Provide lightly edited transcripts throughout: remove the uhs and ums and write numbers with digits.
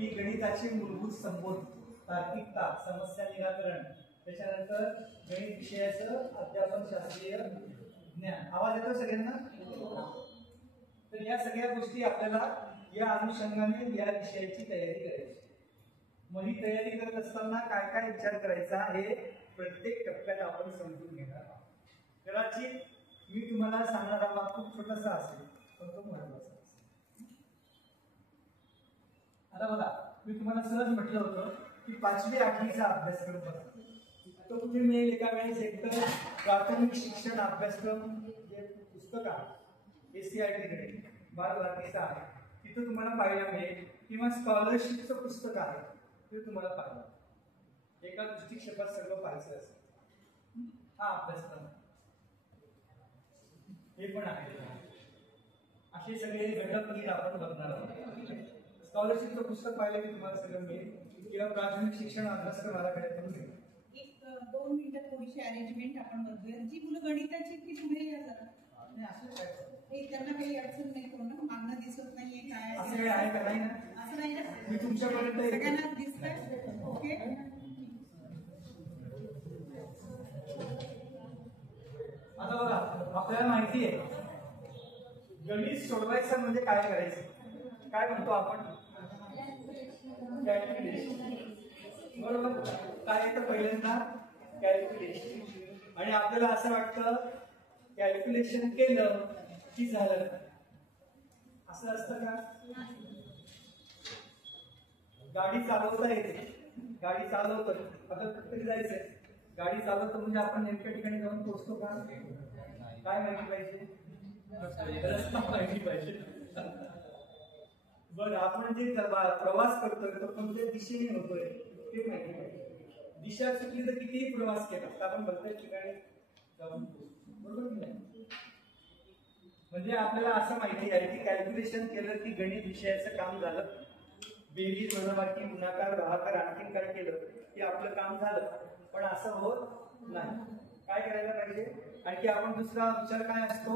की गणिताची मूलभूत संबोध, तार्किकता, समस्या निराकरण, त्याच्यानंतर गणित विषयाचं अध्यापन, शास्त्रीय ज्ञान. आवाज येतो सगळ्यांना? तर या सगळ्या गोष्टी आपल्याला या अनुषंगाने या विषयाची तयारी करायची. मग ही तयारी करत असताना काय काय विचार करायचा हे प्रत्येक टप्प्यात आपण समजून घेणार. कदाचित मी तुम्हाला सांगणारा भाग खूप छोटासा असेल पण तो महत्वाचा असेल. आता बघा, मी तुम्हाला सहज म्हटलं होतं की 5वी 8वीचा अभ्यासक्रम बघा, तो कुठे मिळेल एका वेळेस. एक तर प्राथमिक शिक्षण अभ्यासक्रम जे पुस्तक आहे ACIRT कडे बालभारतीचं आहे, तिथं तुम्हाला पाहायला मिळेल, किंवा स्कॉलरशिपचं पुस्तक आहे ते तुम्हाला पाहायला. एका दृष्टिक्षेपात सर्व पाहायचं असेल हा अभ्यासक्रम हे पण आहे. असे सगळे घटक नीट आपण बघणार आहोत. स्कॉलरशिपचं पुस्तक पाहिलं की तुम्हाला सगळं मिळेल, किंवा प्राथमिक शिक्षण अभ्यासक्रम आराखड्यात पण मिळेल. एक 2 मिनिटं थोडीशी अरेंजमेंट आपण बघूया. जी मुलं गणिताची ती पुढे या जरा. त्यांना काही अडचण नाही, कोण मागणं दिसत नाहीये काय असं आहे का? नाही ना, असं नाही ना, मी तुमच्यापर्यंत सगळ्यांना दिसतंय. ओके, आता बघा, आपल्याला माहिती आहे गणित सोडवायचं म्हणजे काय करायचं, काय म्हणतो आपण? कॅल्क्युलेशन. बरोबर. काय येतं पहिल्यांदा? कॅल्क्युलेशन. आणि आपल्याला असं वाटतं कॅल्क्युलेशन केलं की झालं. असं असतं का? गाडी चालवता येते, गाडी चालवतो, आता कुठे जायचंय, गाडी चालवतो म्हणजे आपण नेमक्या ठिकाणी जाऊन पोहोचतो का? काय माहिती पाहिजे? रस्ता माहिती पाहिजे. बरं, आपण जे प्रवास करतोय तो कोणत्या दिशेने होतोय ते माहिती पाहिजे. दिशा चुकली तर कितीही प्रवास केला तर आपण भलत्या ठिकाणी जाऊन पोहोचतो. बरोबर की नाही? म्हणजे आपल्याला असं माहिती आहे की कॅल्क्युलेशन केलं की गणित विषयाचं काम झालं. बेरीज, वजाबाकी, गुणाकार, भागाकार आणखीन काय केलं की आपलं काम झालं. पण असं होत नाही. काय करायला पाहिजे? आणखी आपण दुसरा विचार काय असतो?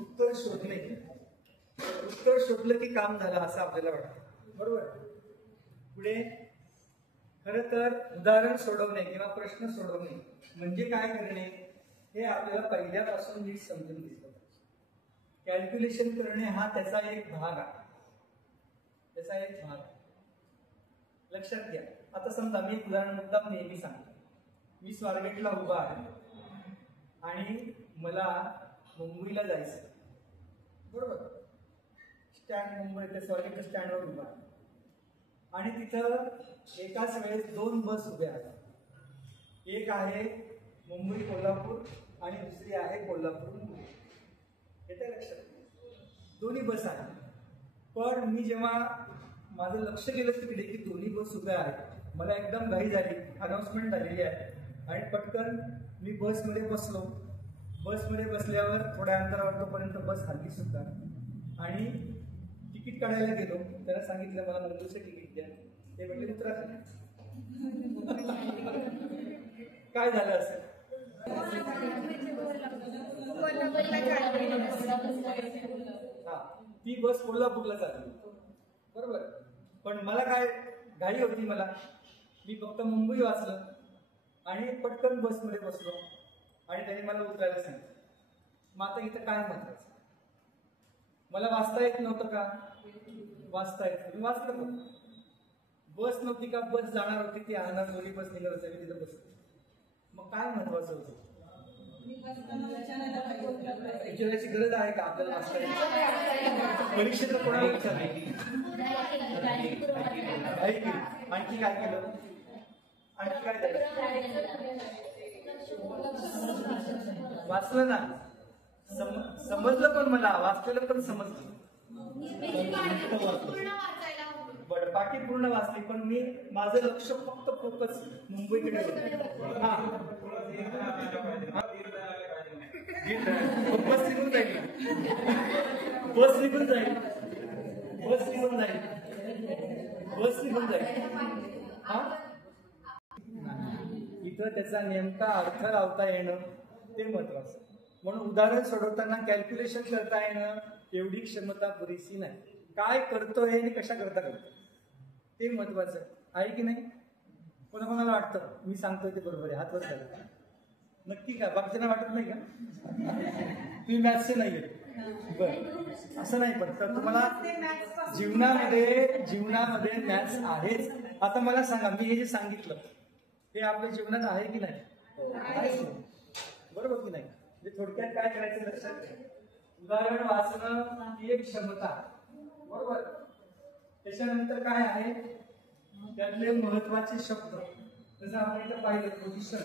उत्तर शोधणे. उत्तर शोधलं की काम झालं असं आपल्याला वाटतं. बरोबर. पुढे खरं तर उदाहरण सोडवणे किंवा प्रश्न सोडवणे म्हणजे काय करणे हे आपल्याला पहिल्यापासून नीट समजून घेतलं. कॅल्क्युलेशन करणे हा त्याचा एक भाग आहे. त्याचा एक भाग लक्षात घ्या. आता समजा मी एक उदाहरण मुद्दाम नेहमी सांगतो. मी स्वारगेटला उभा आहे आणि मला मुंबईला जायचं. बरोबर. स्टँड, मुंबई ते स्वारगेट स्टँडवर उभा आहे आणि तिथं एकाच वेळेस 2 बस उभ्या आहेत. एक आहे मुंबई कोल्हापूर आणि दुसरी आहे कोल्हापूर मुंबई. येते लक्षात? दोन्ही बस आहेत. पण मी जेव्हा माझं लक्ष गेलं तिकडे की दोन्ही बस उभ्या आहेत, मला एकदम घाई झाली, अनाउन्समेंट झालेली आहे आणि पटकन मी बसमध्ये बसलो. बसमध्ये बसल्यावर थोड्या अंतरावर तोपर्यंत बस हल्ली सुद्धा आणि तिकीट काढायला गेलो. त्याला सांगितलं मला मुंबईचं तिकीट द्या. ते म्हणजे उत्तराखंड. काय झालं असेल? हा, ती बस कोल्हापूरला चालली. बरोबर. पण मला काय घाई होती, मी फक्त मुंबई वाचलं आणि पटकन बसमध्ये बसलो आणि त्यांनी मला उतरायला सांगितलं. मग आता इथं काय महत्वाचं? मला वाचता येत नव्हतं का? वाचता येत. मी वाचलं पण बस नव्हती का? बस जाणार होती ती आनंद दोन्ही बस निघत असावी तिथं बसलो. मग काय महत्वाचं होतं? विचारायची गरज आहे का आपल्याला? वाचता येत परीक्षेला कोणाला विचारली? आणखी काय केलं? आणखी काय झालं? वाचलं ना, समजलं पण मला, वाचलेलं पण समजलं. बरं, बाकी पूर्ण वाचली पण मी माझं लक्ष फक्त फोकस मुंबईकडे होतं. हा, बस निघून जाईल, बस निघून जाईल, बस निघून जाईल, बस निघून जाईल. हा, इथं त्याचा नेमका अर्थ लावता येणं ते महत्वाचं. म्हणून उदाहरण सोडवताना कॅल्क्युलेशन करता येणं एवढी क्षमता पुरेशी नाही. काय करतोय आणि कशा करता करतो ते महत्वाचं आहे की नाही? कोणाकोणाला वाटतं मी सांगतोय ते बरोबर आहे? हात वर करा. नक्की का? बाकीच्यांना वाटत नाही का? तुम्ही मॅथ्सचे नाही आहेत बरं, असं नाही. पण तर तुम्हाला जीवनामध्ये मॅथ्स आहेच. आता मला सांगा, मी हे जे सांगितलं हे आपल्या जीवनात आहे की नाही? आहेच. बरोबर की नाही? म्हणजे थोडक्यात काय करायचं लक्षात घ्या. उदाहरण वाचणं ही एक क्षमता, बरोबर. त्याच्यानंतर काय आहे, त्यातले महत्वाचे शब्द. जसं आपण इथं पाहिलं पोझिशन,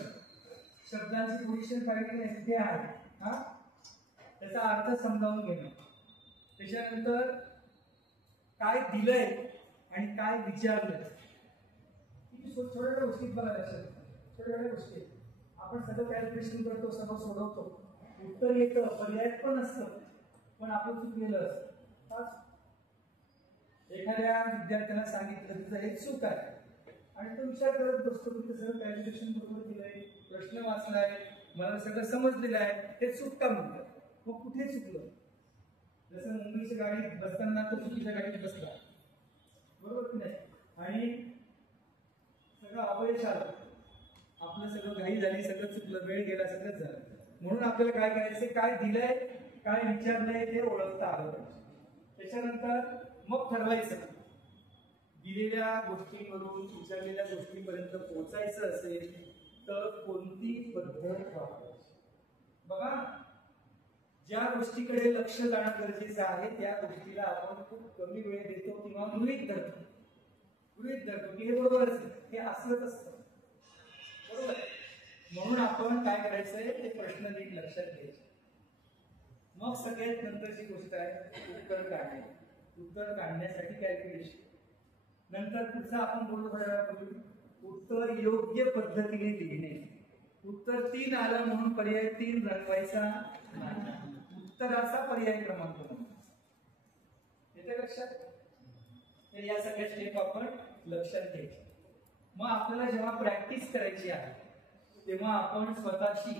शब्दांची पोझिशन पाहिली इथे आहे. हा, त्याचा अर्थ समजावून घेणं. त्याच्यानंतर काय दिलंय आणि काय विचारलंय. छोट्या गोष्टीत बघा लक्षात, छोट्या गोष्टी आपण सगळं कॅल्क्युलेशन करतो, सगळं सोडवतो, उत्तर येतं, पर्याय पण असतं, पण आपण चुकलेलं असतं. एखाद्या विद्यार्थ्याला सांगितलं तुझं हे चूक आहे आणि तो विचार करत बसतो की सगळं कॅल्क्युलेशन बरोबर केलंय, प्रश्न वाचलाय, मला सगळं समजलेलं आहे, हे चूक का म्हणतात? मग कुठे चुकलं? जसं मुंबईच्या गाडीत बसताना तो चुकीच्या गाडीत बसला, बरोबर की नाही? आणि सगळं अपयश आलं, आपलं सगळं घाई झाली, सगळं चुकलं, वेळ गेला, सगळंच झालं. म्हणून आपल्याला काय करायचं, काय दिलंय, काय विचारलंय ते ओळखता आलं पाहिजे. त्याच्यानंतर मग ठरवायचं, दिलेल्या गोष्टींवरून विचारलेल्या गोष्टीपर्यंत पोहोचायचं असेल तर कोणती पद्धत वापरायची. बघा, ज्या गोष्टीकडे लक्ष जाणं गरजेचं आहे त्या गोष्टीला आपण खूप कमी वेळ देतो किंवा गृहीत धरतो की हे बरोबरच आहे, हे असलंच असतं, बरोबर. म्हणून आपण काय करायचंय, ते प्रश्न नीट लक्षात घ्यायचे. मग सगळ्यात नंतरची गोष्ट आहे उत्तर काढणे. उत्तर काढण्यासाठी कॅल्क्युलेशन. नंतर पुढचा आपण बोलू, उत्तर योग्य पद्धतीने लिहिणे. उत्तर 3 आलं म्हणून पर्याय 3 रंगवायचा नाही, उत्तराचा पर्याय क्रमांक येते लक्षात. तर या सगळ्या स्टेप आपण लक्षात घ्यायचे. मग आपल्याला जेव्हा प्रॅक्टिस करायची आहे तेव्हा आपण स्वतःशी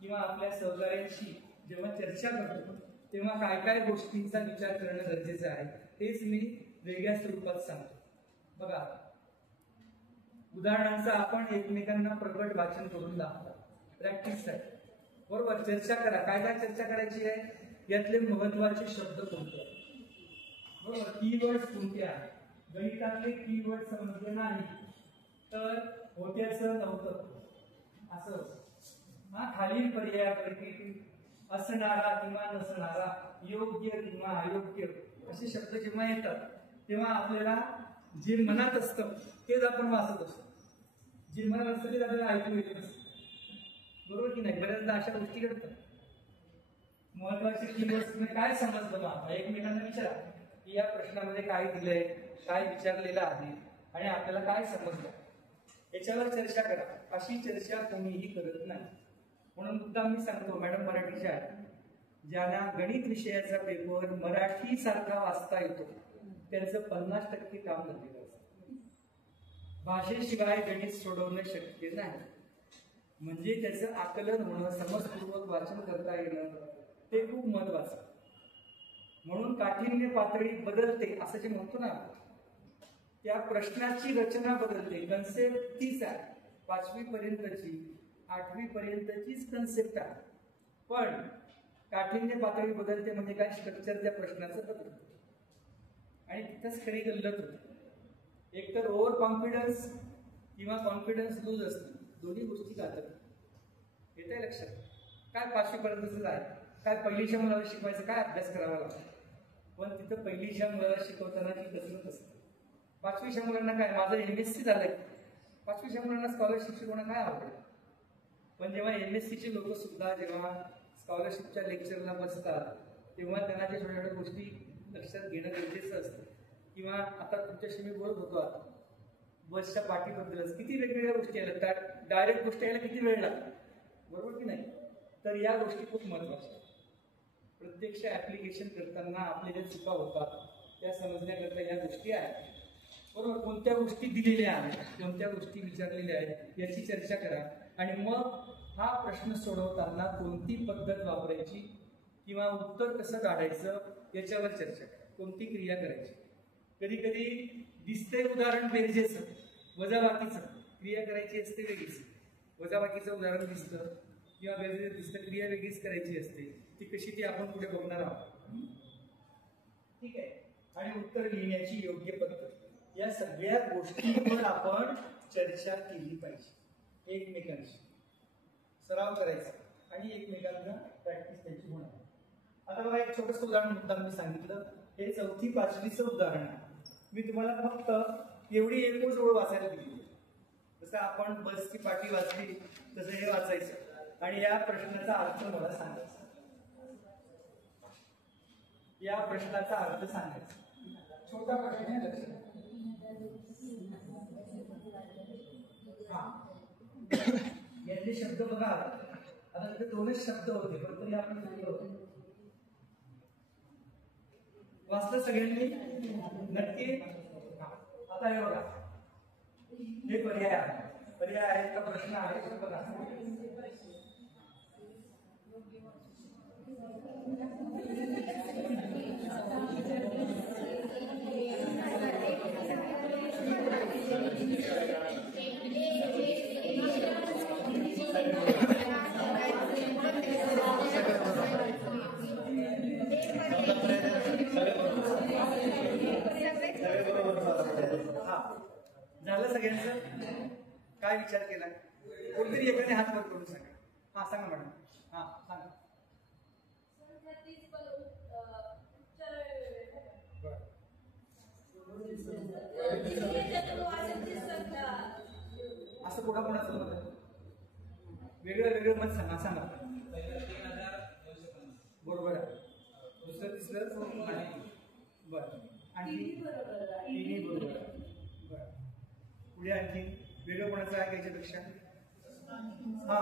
किंवा आपल्या सहकार्यांशी जेव्हा चर्चा करतो तेव्हा काय काय गोष्टींचा विचार करणं गरजेचं आहे तेच मी वेगळ्या स्वरूपात सांगतो. बघा, उदाहरणांचं आपण एकमेकांना प्रकट वाचन करून दाखवा प्रॅक्टिससाठी, बरोबर. चर्चा करा, काय काय चर्चा करायची आहे, यातले महत्वाचे शब्द कोणते आहेत, बरोबर. कीवर्ड कोणते आहेत, गणितातले कीवर्ड समजले नाही तर होत्याचं नव्हतं असं. हा, खालील पर्यायापैकी असणारा किंवा नसणारा, योग्य किंवा अयोग्य असे शब्द जेव्हा येतात तेव्हा आपल्याला जे मनात असतं तेच आपण वाचत असतो, जे मनात असतं तेच आपल्याला ऐकू येत असतं, बरोबर की नाही? बऱ्याचदा अशा गोष्टी घडतात. महत्वाचे कीवर्ड्स तुम्ही काय समजलं बघा, एकमेकांना विचारा की या प्रश्नामध्ये काय दिलंय, काय विचारलेलं आहे आणि आपल्याला काय समजलं, याच्यावर चर्चा करा. अशी चर्चा कोणीही करत नाही. म्हणून मुद्दा मी सांगतो, मॅडम मराठीच्या आहेत, ज्यांना गणित विषयाचा पेपर मराठी सारखा वाचता येतो त्यांचं 50% काम झालेलं असतं. भाषेशिवाय गणित सोडवणं शक्य नाही. म्हणजे त्याचं आकलन होणं, समजपूर्वक वाचन करता येणं ते खूप महत्वाचं. म्हणून काठिण्य पातळी बदलते असं जे म्हणतो ना, त्या प्रश्नाची रचना बदलते. कन्सेप्ट तीच आहे, 5वी पर्यंतची 8वी पर्यंतचीच कन्सेप्ट आहे, पण काठिण्य पातळी बदलते म्हणजे काय, स्ट्रक्चर त्या प्रश्नाचं बदलतं आणि तिथंच खरी गल्लत होते. एकतर ओव्हर कॉन्फिडन्स किंवा कॉन्फिडन्स लूज असतं, दोन्ही गोष्टी घातक. येते लक्षात? काय 5वी पर्यंतच आहे, काय पहिलीच्या मुलाला शिकवायचं, काय अभ्यास करावा लागतो, पण तिथं पहिलीच्या मुलाला शिकवताना ती कसरत असते. 5वीच्या मुलांना काय, माझं MSc झालंय, 5वीच्या मुलांना स्कॉलरशिप शिकवणं काय आवडेल. पण जेव्हा MScचे लोक सुद्धा जेव्हा स्कॉलरशिपच्या लेक्चरला बसतात तेव्हा त्यांना त्या छोट्या छोट्या गोष्टी लक्षात घेणं गरजेचं असतं. किंवा आता तुमच्याशी मी बोलत होतो, आता बसच्या पाठीबद्दलच किती वेगवेगळ्या गोष्टी आल्या, डायरेक्ट गोष्टी यायला किती वेळ लागतो, बरोबर की नाही? तर या गोष्टी खूप महत्वाच्या. प्रत्यक्ष ऍप्लिकेशन करताना आपल्या ज्या चुका होतात त्या समजण्याकरता या गोष्टी आहेत, बरोबर. कोणत्या गोष्टी दिलेल्या आहेत, कोणत्या गोष्टी विचारलेल्या आहेत याची चर्चा करा. आणि मग हा प्रश्न सोडवताना कोणती पद्धत वापरायची किंवा उत्तर कसं काढायचं याच्यावर चर्चा करा, कोणती क्रिया करायची. कधी कधी दिसतंय उदाहरण बेरजेचं, वजाबाकीचं, क्रिया करायची असते वेगळीच. वजाबाकीचं उदाहरण दिसतं किंवा बेरजेचं दिसतं, क्रिया वेगळीच करायची असते. ती कशी ती आपण पुढे बघणार आहोत. ठीक आहे. आणि उत्तर लिहिण्याची योग्य पद्धत, या सगळ्या गोष्टींवर आपण चर्चा केली पाहिजे. एकमेकांशी सराव करायचा आणि एकमेकांना प्रॅक्टिस त्याची होणार. आता बघा, एक छोटंसं उदाहरण मुद्दा मी सांगितलं, हे 4थी 5वीचं उदाहरण आहे. मी तुम्हाला फक्त एवढी एकच ओळ वाचायला दिली. जसं आपण बसची पाटी वाचली तसं हे वाचायचं आणि या प्रश्नाचा अर्थ मला सांगायचा. या प्रश्नाचा अर्थ सांगायचा. छोटा प्रश्न आहे, लक्षात. यातले शब्द बघा, आता तिथे 2च शब्द होते पण तरी आपण वाचलं सगळ्यांनी नक्की. आता हे बघा, हे पर्याय आहे. पर्याय आहेत का प्रश्न आहे बघा. झालं सगळ्यांचं? काय विचार केला? कोणतरी एकाने हात वर करून सांगा. हा सांगा मॅडम. हा सांगा. असं कोणाकोणाचं मत आहे? वेगळं वेगळं मत सांगा. सांगा. बरोबर आहे. दुसरं तिसरं नाही. बरं. आणखी तिन्ही बरोबर आहे. बरं. पुढे आणखी वेगळं कोणाचं आहे याच्यापेक्षा? हा,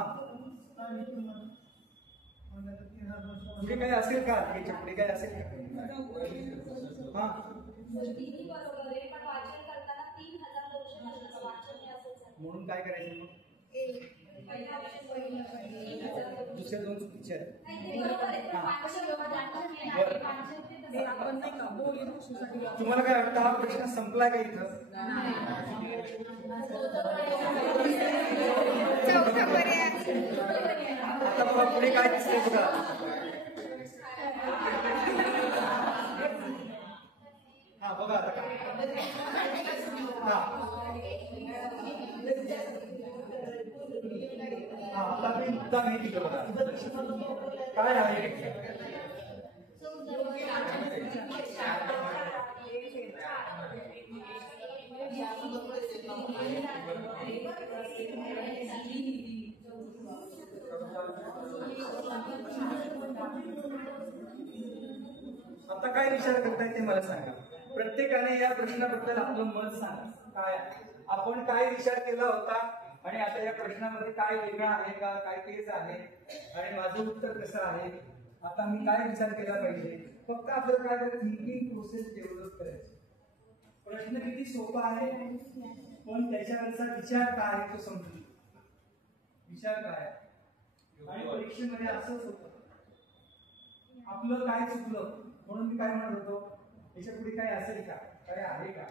पुढे काय असेल का? याच्या पुढे काय असेल का? हा, म्हणून काय करायचं मग? दुसऱ्या 2 चुकीचे आहेत. तुम्हाला काय वाटतं, हा प्रश्न संपलाय का इथं? आता बघा पुढे काय दिसतंय बघा. हा बघा आता काय. हा आता मी मुद्दा नाही दिलं बघा. काय आहे? आता काय विचार करताय ते मला सांगा. प्रत्येकाने या प्रश्नाबद्दल आपलं मत सांगा. काय आपण काय विचार केला होता आणि आता या प्रश्नामध्ये काय वेगळं आहे का, काय तेच आहे आणि माझं उत्तर कसं आहे, आता मी काय विचार केला पाहिजे. फक्त आपल्याला काय करायचं, थिंकिंग प्रोसेस डेव्हलप करायची. प्रश्न किती सोपा आहे पण त्याच्यावरचा विचार काय आहे तो समजून. विचार काय आहे. आणि परीक्षेमध्ये असंच होतं, आपलं काय चुकलं म्हणून मी काय म्हणत होतो, याच्या पुढे काय असेल का, काय आहे का,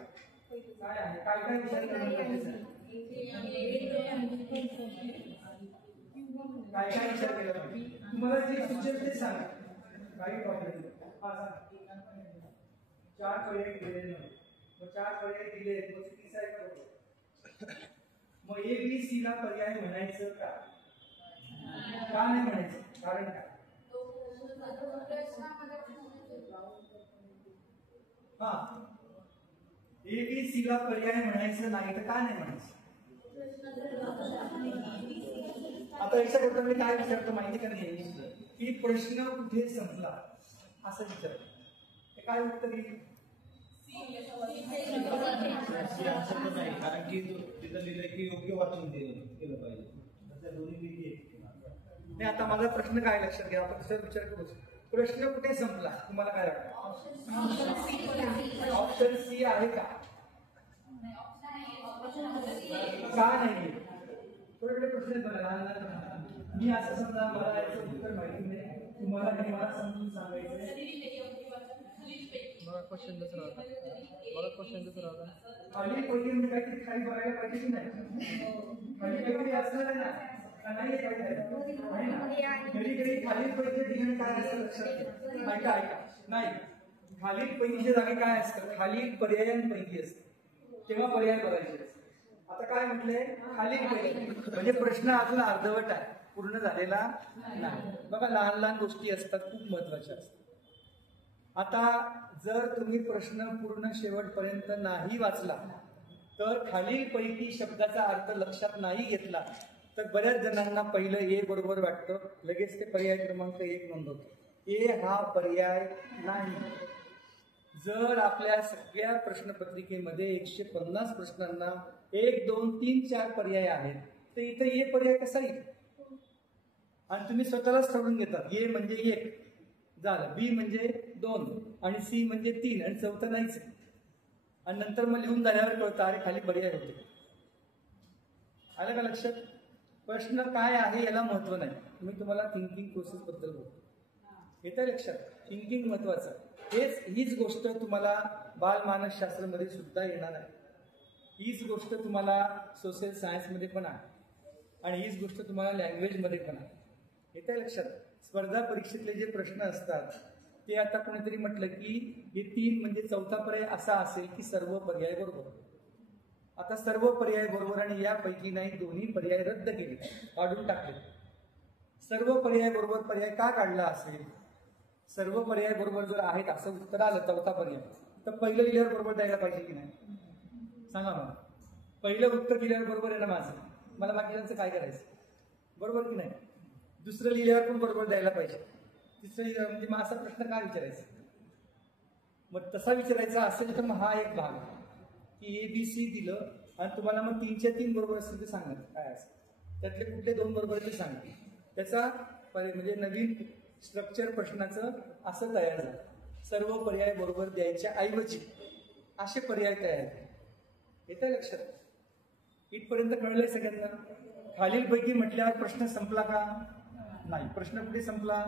काय आहे, काय काय विचार करायला पाहिजे, काय काय विचार केला पाहिजे. तुम्हाला जे सुचेल ते सांगा, काही प्रॉब्लेम नाही. हा सांगा. 4 पर्याय दिलेले नाही, मग 4 पर्याय दिले मग चुकीचं आहे का बरोबर? मग ए बी सी ला पर्याय म्हणायचं का नाही म्हणायचं, कारण काय? हा, ए बी सी ला पर्याय म्हणायचं नाही तर का नाही म्हणायचं? आता याच्याबद्दल मी काय विचारतो माहिती का नाही, की प्रश्न कुठे संपला असं विचारतो. काय उत्तर येईल? कारण की तिथं लिहिलं की योग्य वाचून केलं पाहिजे. नाही, आता माझा प्रश्न काय लक्षात घ्या, आपण दुसरा विचार करू. प्रश्न कुठे संपला तुम्हाला काय वाटतं? ऑप्शन सी आहे का? का नाही? थोडे प्रश्न बघा. मी असं समजा मला याचं उत्तर माहिती नाही, तुम्हाला हे मला समजून सांगायचं. क्वेश्चन दुसरा होता. बघा क्वेश्चन दुसरा होता. खाली पैकी म्हणजे काहीतरी खाली बघायला पाहिजे की नाही? खाली काहीतरी असणार आहे ना, का नाही आहे काही आहे ना? कधी कधी खालील पैकी ठिकाणी काय असतं लक्षात ठेवा. ऐका नाही, खालील पैकीच्या जागी काय असतं? खालील पर्यायांपैकी असतं, तेव्हा पर्याय बघायचे असतात. आता काय म्हटलंय? खालील पैकी म्हणजे प्रश्न अजून अर्धवट आहे, पूर्ण झालेला नाही. बघा लहान लहान गोष्टी असतात, खूप महत्वाच्या असतात. आता जर तुम्ही प्रश्न पूर्ण शेवटपर्यंत नाही वाचला तर खालील पैकी शब्दाचा अर्थ लक्षात नाही घेतला तर बऱ्याच जणांना पहिलं ए बरोबर वाटतं, लगेच ते पर्याय क्रमांक 1 नोंदवतो. ए हा पर्याय नाही. जर आपल्या सगळ्या प्रश्नपत्रिकेमध्ये 150 प्रश्नांना 1, 2, 3, 4 पर्याय आहेत तर इथं ए पर्याय कसा येईल? आणि तुम्ही स्वतःलाच ठरवून घेतात ए म्हणजे 1 झालं, बी म्हणजे 2 आणि सी म्हणजे 3 आणि चौथं नाहीच. आणि नंतर मग लिहून झाल्यावर कळतं अरे खाली पर्याय होते. आलं का लक्षात? प्रश्न काय आहे याला महत्व नाही. मी तुम्हाला थिंकिंग प्रोसेस बद्दल बोलतो, येतं लक्षात? थिंकिंग महत्वाचं. हीच गोष्ट तुम्हाला बालमानसशास्त्रामध्ये सुद्धा येणार आहे. हीच गोष्ट तुम्हाला सोशल सायन्समध्ये पण आहे आणि हीच गोष्ट तुम्हाला लँग्वेजमध्ये पण आहे. येतं लक्षात? स्पर्धा परीक्षेतले जे प्रश्न असतात ते आता कोणीतरी म्हटलं की हे 3 म्हणजे चौथा पर्याय असा असेल की सर्व पर्याय बरोबर. आता सर्व पर्याय बरोबर आणि यापैकी नाही दोन्ही पर्याय रद्द केले, काढून टाकले. सर्व पर्याय बरोबर पर्याय का काढला असेल? सर्व पर्याय बरोबर जर आहेत असं उत्तर आलं चौथा पर्याय तर पहिलं लिहिल्यावर बरोबर द्यायला पाहिजे की नाही? सांगा मला. पहिलं उत्तर लिहिल्यावर बरोबर आहे ना माझं, मला बाकीच्यांचं काय करायचं? बरोबर की नाही? दुसरं लिहिल्यावर पण बरोबर द्यायला पाहिजे. तिसरं लिहिल्यावर म्हणजे मग असा प्रश्न का विचारायचा? मग तसा विचारायचा असेल तर मग हा एक भाग की ABC दिलं आणि तुम्हाला मग 3च्या 3 बरोबर असतील ते सांगा काय असेल, त्यातले कुठले 2 बरोबर ते सांगा. त्याचा म्हणजे नवीन स्ट्रक्चर प्रश्नाचं असं तयार झालं. सर्व पर्याय बरोबर द्यायच्या ऐवजी असे पर्याय तयार झाले. येतं लक्षात? इथपर्यंत कळलंय सगळ्यांना? खालीलपैकी म्हटल्यावर प्रश्न संपला का? नाही. प्रश्न कुठे संपला?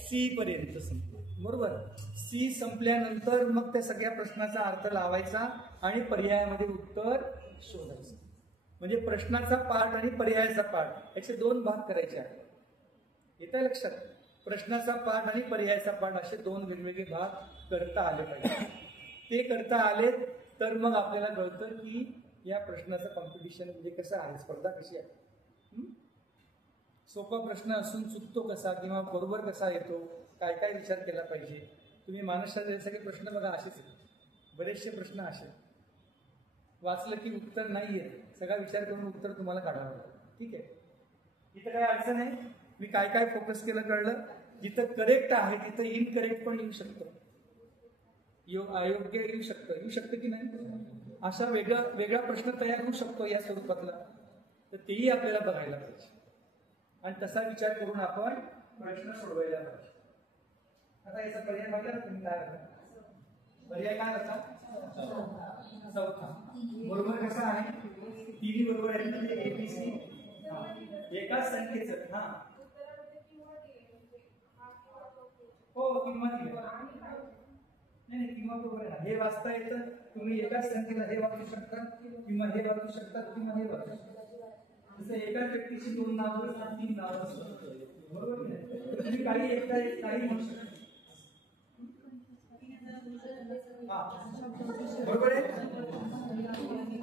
सी पर्यंत संपला. बरोबर. सी संपल्यानंतर मग त्या सगळ्या प्रश्नाचा अर्थ लावायचा आणि पर्यायामध्ये उत्तर शोधायचं. म्हणजे प्रश्नाचा पार्ट आणि पर्यायाचा पार्ट याचे 2 भाग करायचे आहेत. येतं लक्षात? प्रश्नाचा पार्ट आणि पर्यायाचा पार्ट असे 2 वेगवेगळे भाग करता आले पाहिजे. ते करता आले तर मग आपल्याला कळतं की या प्रश्नाचं कॉम्पिटिशन म्हणजे कसं आहे, स्पर्धा कशी आहे. सोपा प्रश्न असून चुकतो कसा किंवा बरोबर कसा येतो, काय काय विचार केला पाहिजे. तुम्ही मानसशास्त्राचे सगळे प्रश्न बघा असेच आहेत. बरेचसे प्रश्न असे वाचलं की उत्तर नाही येत, सगळा विचार करून उत्तर तुम्हाला काढावं लागतं. ठीक आहे, इथं काय अडचण आहे? मी काय काय फोकस केलं कळलं. जिथं करेक्ट आहे तिथं इनकरेक्ट पण येऊ शकतो, अयोग्य येऊ शकतं की नाही. अशा वेगळा प्रश्न तयार होऊ शकतो या स्वरूपातला, तर तेही आपल्याला बघायला पाहिजे आणि तसा विचार करून आपण प्रश्न सोडवायला पाहिजे. आता याचा पर्याय बघा ना तुम्ही काय होता. पर्याय काय होता? चौथा. बरोबर कसा आहे? तिन्ही बरोबर आहे म्हणजे ABC एकाच संख्येचं. हा हो किंवा नाही किंवा बरोबर आहे. हे वाचता येतं, तुम्ही एकाच संख्येला हे वाचू शकता किंवा हे वाचू शकता किंवा हे वाचू शकता. जसं एकाच व्यक्तीची 2 नावं असतात, 3 नावं असतात. बरोबर नाही? तुम्ही काही म्हणू शकता. बरोबर आहे.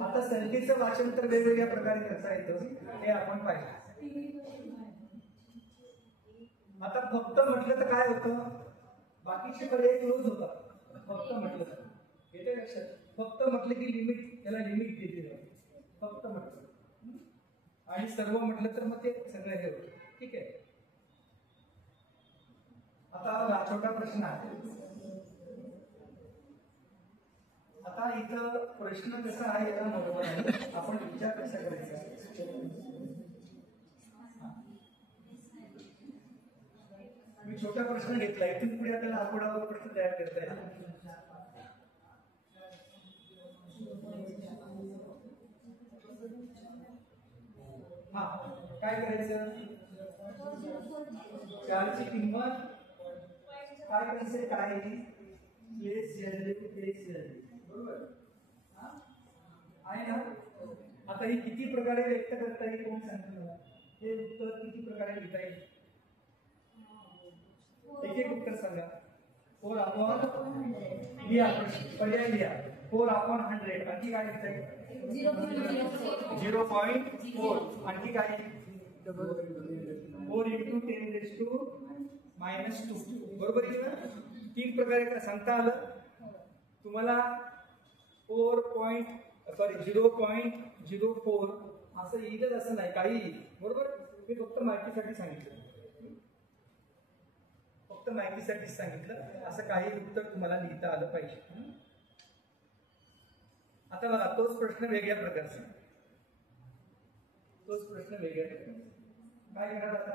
आता संख्येचं वाचन तर वेगवेगळ्या प्रकारे करता येतं, हे आपण पाहिलं. आता फक्त म्हटलं तर काय होतं, बाकीचे पर्याय क्लोज होतात. फक्त म्हटलं तर येते लक्षात. फक्त म्हटलं की लिमिट, त्याला लिमिट दिली जाते. फक्त म्हटलं आणि सर्व म्हटलं तर मग ते सगळं हे होतं. ठीक आहे. आता छोटा प्रश्न आहे. आता इथं प्रश्न कसा आहे याला महत्व आहे. आपण विचार कसा करायचा. मी छोटा प्रश्न घेतला, इथून पुढे आपल्याला आठवड्यावर प्रश्न तयार करता येईल. हा काय करायचं? 4ची किंमत काय कन्सेप्ट आहे? प्लेस वॅल्यू बरोबर हा? आहे ना? आता ही किती प्रकारे व्यक्त करता येईल कोण सांगतो मला? हे उत्तर किती प्रकारे लिहिता येईल? एक एक उत्तर सांगा. 4 अपॉन लिहा, पर्याय लिहा. 4 अपॉन 100. आणखी काय लिहिता येईल? 0.4. आणखी काय? 4 into 10⁻⁻². बरोबर आहे ना? 3 प्रकारे सांगता आलं तुम्हाला. 0.04 असं येईलच असं नाही, काही येईल. बरोबर? मी फक्त माहितीसाठी सांगितलं, फक्त माहितीसाठी सांगितलं. असं काही उत्तर तुम्हाला लिहिता आलं पाहिजे. आता बघा, तोच प्रश्न वेगळ्या प्रकारचा, तोच प्रश्न वेगळ्या प्रकारचा. काय करणार आता?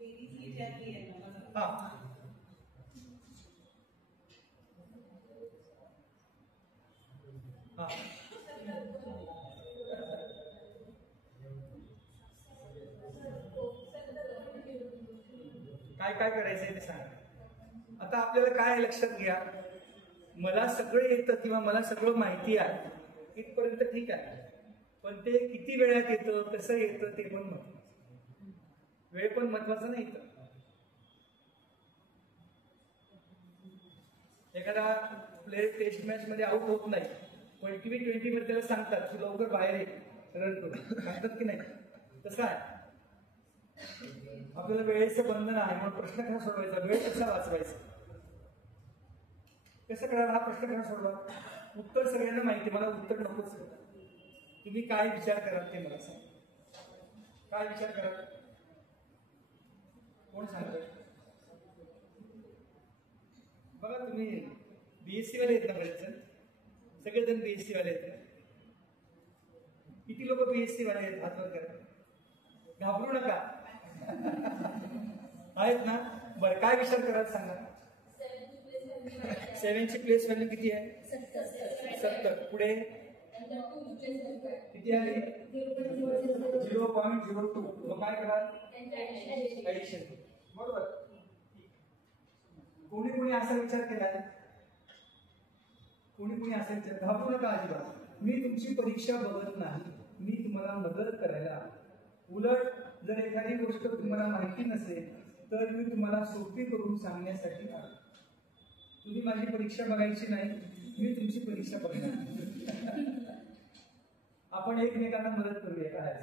बेरीज विचारली आहे मला. हा, हा. काय काय करायचंय ते सांगा. आता आपल्याला काय लक्षात घ्या, मला सगळं येतं किंवा मला सगळं माहिती आहे इथपर्यंत ठीक आहे, पण ते किती वेळात येतं, कसं येतं ते पण महत्वाचं. वेळ पण महत्वाचा नाही इथं. एखादा प्लेयर टेस्ट मॅच मध्ये आउट होत नाही, पण T20 मध्ये त्याला सांगतात की लवकर बाहेर ये, रन करून सांगतात की नाही? तसं आहे. आपल्याला वेळेचं बंधन आहे, मग प्रश्न कसा सोडवायचा, वेळ कसा वाचवायचा, कसं करायला, हा प्रश्न कसा सोडवा. उत्तर सगळ्यांना माहिती, मला उत्तर नकोच. तुम्ही काय विचार कराल ते मला सांग. काय विचार कराल? कोण सांगतोय? बघा, तुम्ही BSc वाले आहेत ना बरेच जण? सगळेजण BSc वाले आहेत ना? किती लोक BSc वाले आहेत? हात वर करा. घाबरू नका. आहेत ना? बरं, काय विचार कराल सांगा. 7 ची प्लेस व्हॅल्यू किती आहे? 70. पुढे किती आहे? 0.02. मग काय कराल? ऍडिशन. बरोबर. कोणी कोणी असा विचार केलाय? कोणी कोणी असा विचार? घाबरू नका अजिबात. मी तुमची परीक्षा बघत नाही, मी तुम्हाला मदत करायला. उलट जर एखादी गोष्ट तुम्हाला माहिती नसेल तर मी तुम्हाला सोपी करून सांगण्यासाठी आलो. तुम्ही माझी परीक्षा बघायची नाही, मी तुमची परीक्षा बघणार. आपण एकमेकांना मदत करूया. काय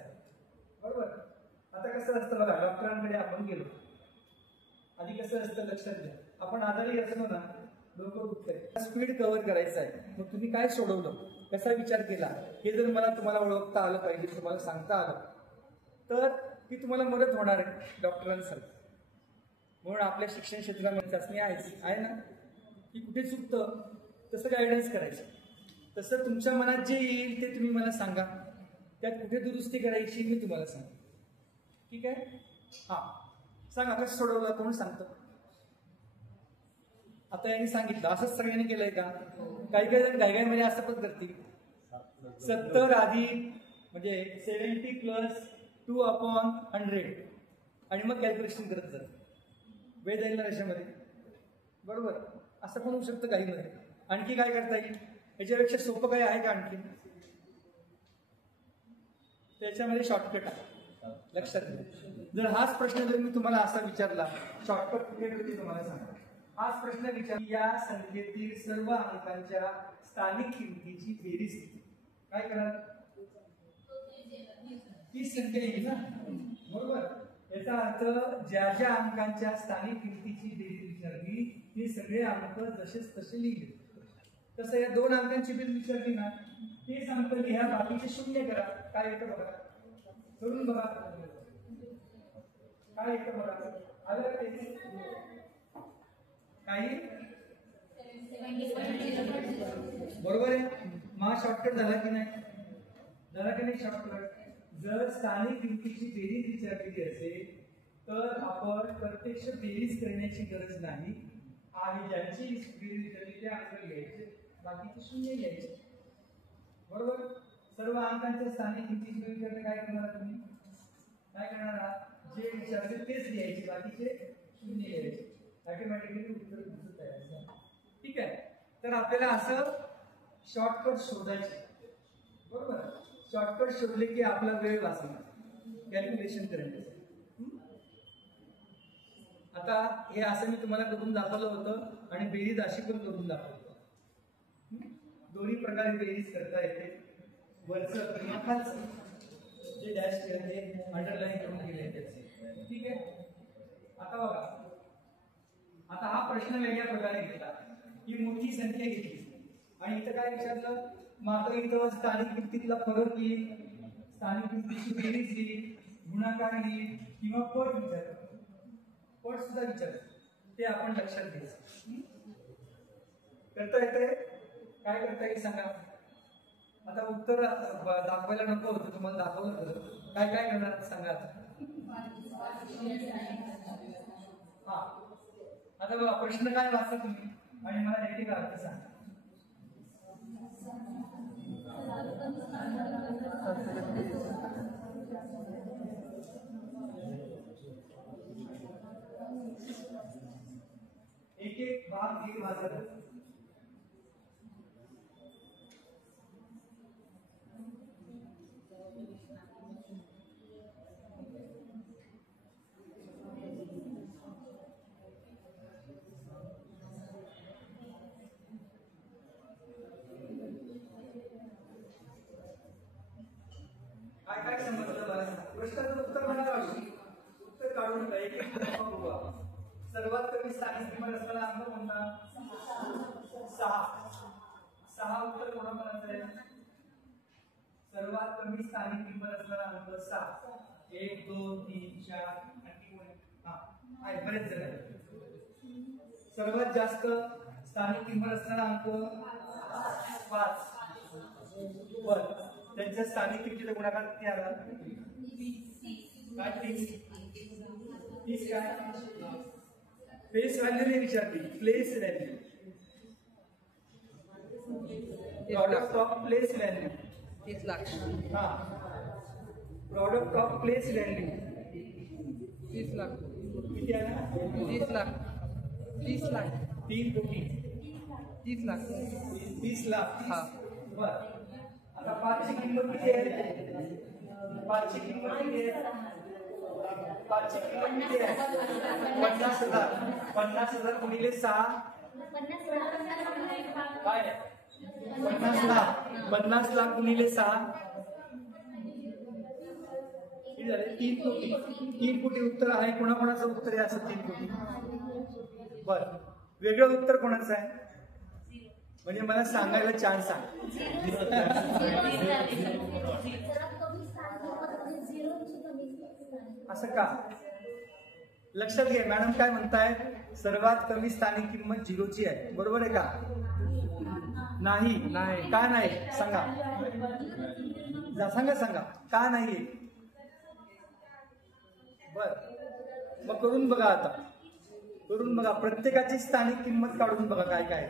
बरोबर? आता कसं असतं बघा, डॉक्टरांकडे आपण गेलो, आधी कसं असतं लक्षात घ्या, आपण आजारी असलो ना, डोकं दुखतंय, स्पीड कव्हर करायचं आहे, मग तुम्ही काय सोडवलं, कसा विचार केला, हे जर तुम्हाला ओळखता आलं पाहिजे, तुम्हाला सांगता आलं तर ती तुम्हाला मदत होणार आहे डॉक्टरांसारखं. म्हणून आपल्या शिक्षण क्षेत्रामध्ये चाचणी आहे ना, की कुठे चुकतं तसं गायडन्स करायचं. तसं तुमच्या मनात जे येईल ते तुम्ही मला सांगा, त्यात कुठे दुरुस्ती करायची मी तुम्हाला सांगतो. ठीक आहे? हा, सांगा कसं सोडवलं, कोण सांगतं? आता यांनी सांगितलं, असंच सगळ्यांनी केलंय का? काही काही जण घाईघाईमध्ये असं पण करतील, 70 आधी म्हणजे 70 + 2/100 आणि मग कॅल्क्युलेशन करत जात. वेळ जाईल ना त्याच्यामध्ये. बरोबर? असं पण होऊ शकतं काही मध्ये. आणखी काय करता येईल? याच्यापेक्षा सोपं काही आहे का आणखी? त्याच्यामध्ये शॉर्टकट आहे, लक्षात घ्या. जर हाच प्रश्न जर मी तुम्हाला असा विचारला, शॉर्टकट कुठे मिळते तुम्हाला सांगा. हाच प्रश्न विचार, या संख्येतील सर्व अंकांच्या स्थानिक किमतीची बेरीज काय कराल? ती संख्या येईल ना, बरोबर? याचा अर्थ ज्या ज्या अंकांच्या स्थानिक किमतीची बेरीज विचारली ते सगळे अंक जसेच तसे लिहिले. तसं या 2 अंकांची बेरीज विचारली ना, तेच अंक लिहा, बाकीचे 0 करा. काय येतं बघा, करून बघा काय येतं बघा. आलं ते काही बरोबर आहे. मग शॉर्टकट झाला की नाही? झाला की नाही शॉर्टकट? जर स्थानिक किमतीची बेरीज विचारलेली असेल तर आपण प्रत्यक्ष बेरीज करण्याची गरज नाही. आणि ज्यांची बेरीज विचारली ते अंक घ्यायचे, बाकीचे 0 घ्यायचे. बरोबर? सर्व अंकांच्या स्थानिक किमतीची बेरीज विचारली काय करणार तुम्ही? काय करणार आहात? जे विचारले तेच लिहायचे, बाकीचे 0 लिहायचे. ऑटोमॅटिकली उत्तर दिसत आहे. ठीक आहे, तर आपल्याला असं शॉर्टकट शोधायचे. बरोबर, शॉर्टकट शोधले की आपला वेळ वाचणार कॅल्क्युलेशन करण्यासाठी. आता हे असं मी तुम्हाला करून दाखवलं होतं आणि बेरीज अशी पण करून दाखवलं. दोन्ही प्रकारे बेरीज करता येते, वरचं किंवा खालचं. जे डॅश केलं हे अंडरलाईन करून केले त्याचे. ठीक आहे, आता बघा, आता हा प्रश्न वेगळ्या प्रकारे घेतला. ही मोठी संख्या घेतली आणि इथं काय विचारलं, मात्र इथं स्थानिक किमतीतला फरक येईल, स्थानिक किमतीची बेरीज येईल, गुणाकार येईल किंवा पट विचारलं. पट सुद्धा विचारलं, ते आपण लक्षात घ्यायचं. करता येते, काय करता येईल सांगा. आता उत्तर दाखवायला नको होतं, तुम्हाला दाखवलं होतं. काय काय करणार सांगा आता. हा, आता बघा प्रश्न काय वाचता तुम्ही आणि मला याची काय अर्थ सांगा. एक एक भाग एक भागात काय काय समजलं बघा. प्रश्नाचं उत्तर म्हणा काढून, उत्तर काढून एक एक बघू आपण. सर्वात कमी स्थानिक किंमत असलेला अंक कोणता? 6. 6 उत्तर कोणा म्हणायचं आहे? सर्वात कमी स्थानिक किंमत असलेला अंक 6. 1 2 3 4 आणखी कोण? हा आहे, बरेच जण आहेत. सर्वात जास्त स्थानिक किंमत असलेला अंक 5. बर, त्यांच्या स्थानिक किमतीचा गुणाकार किती आला? काय 30 काय? फेस व्हॅल्यू नाही विचारली, place value. Product of place value 30 lakh. हा, product of place value 30 lakh. किती आला? 30 लाख. 30 लाख. 3 कोटी. 30 लाख. 30 लाख. हा. बर, आता 5 ची किंमत किती आहे? 5 ची किंमत किती आहे? 5 ची किंमत किती आहे? 50,000. 50,000 गुणिले 6 काय? 50 लाख. 50 लाख गुणिले 6 किती झाले? 3 कोटी. 3 कोटी उत्तर आहे. कोणाकोणाचं उत्तर आहे असं 3 कोटी? बर, वेगळं उत्तर कोणाचं आहे? म्हणजे मला सांगायला चान्स आहे. असं का? लक्षात घ्या, मॅडम काय म्हणतायत? सर्वात कमी स्थानिक किंमत 0ची आहे. बरोबर आहे का? नाही. नाही. का नाही सांगा. सांगा का नाही? बर, मग करून बघा. आता करून बघा, प्रत्येकाची स्थानिक किंमत काढून बघा काय काय.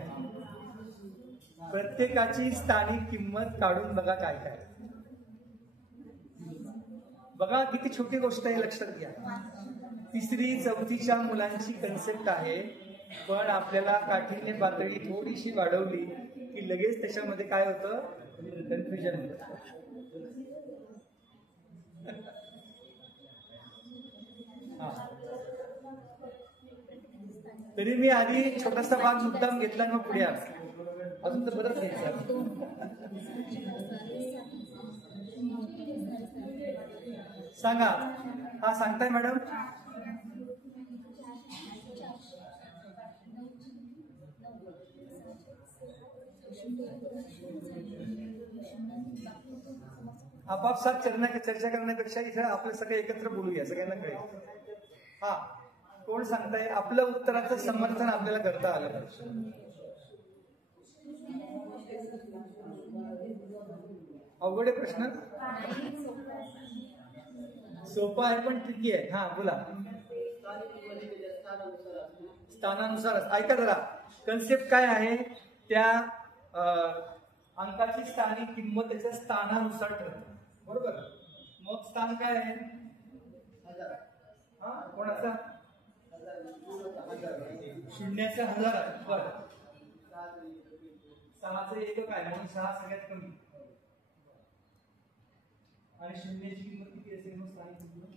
प्रत्येकाची स्थानिक किंमत काढून बघा काय काय. बघा किती छोटी गोष्ट आहे, लक्षात घ्या. 3री 4थीच्या मुलांची कन्सेप्ट आहे, पण आपल्याला काठीण्य पातळी थोडीशी वाढवली की लगेच त्याच्यामध्ये काय होतं? कन्फ्युजन होतं. तरी मी आधी छोटासा भाग मुद्दाम घेतला आणि मग पुढे आला. अजून तर बरंच घ्यायचं. सांगा. हा सांगताय मॅडम? आपापसात चर्चा करण्यापेक्षा इथे आपलं सगळे एकत्र बोलूया, सगळ्यांना कळेल. हा, कोण सांगताय? आपलं उत्तराचं समर्थन आपल्याला करता आलं पाहिजे. अवघड आहे प्रश्न? सोपा आहे पण ट्रिकी आहे. हा बोला. स्थानानुसार. ऐका जरा, कन्सेप्ट काय आहे? त्या अंकाची स्थानिक किंमत त्याच्या स्थानानुसार ठरते. बरोबर. मग स्थान काय आहे? हा, कोणाचा? शून्याचा 1000 बरं 6चं एकक आहे म्हणून 6 सगळ्यात कमी आणि शून्याची किंमत किती असेल मग स्थानिक किंमत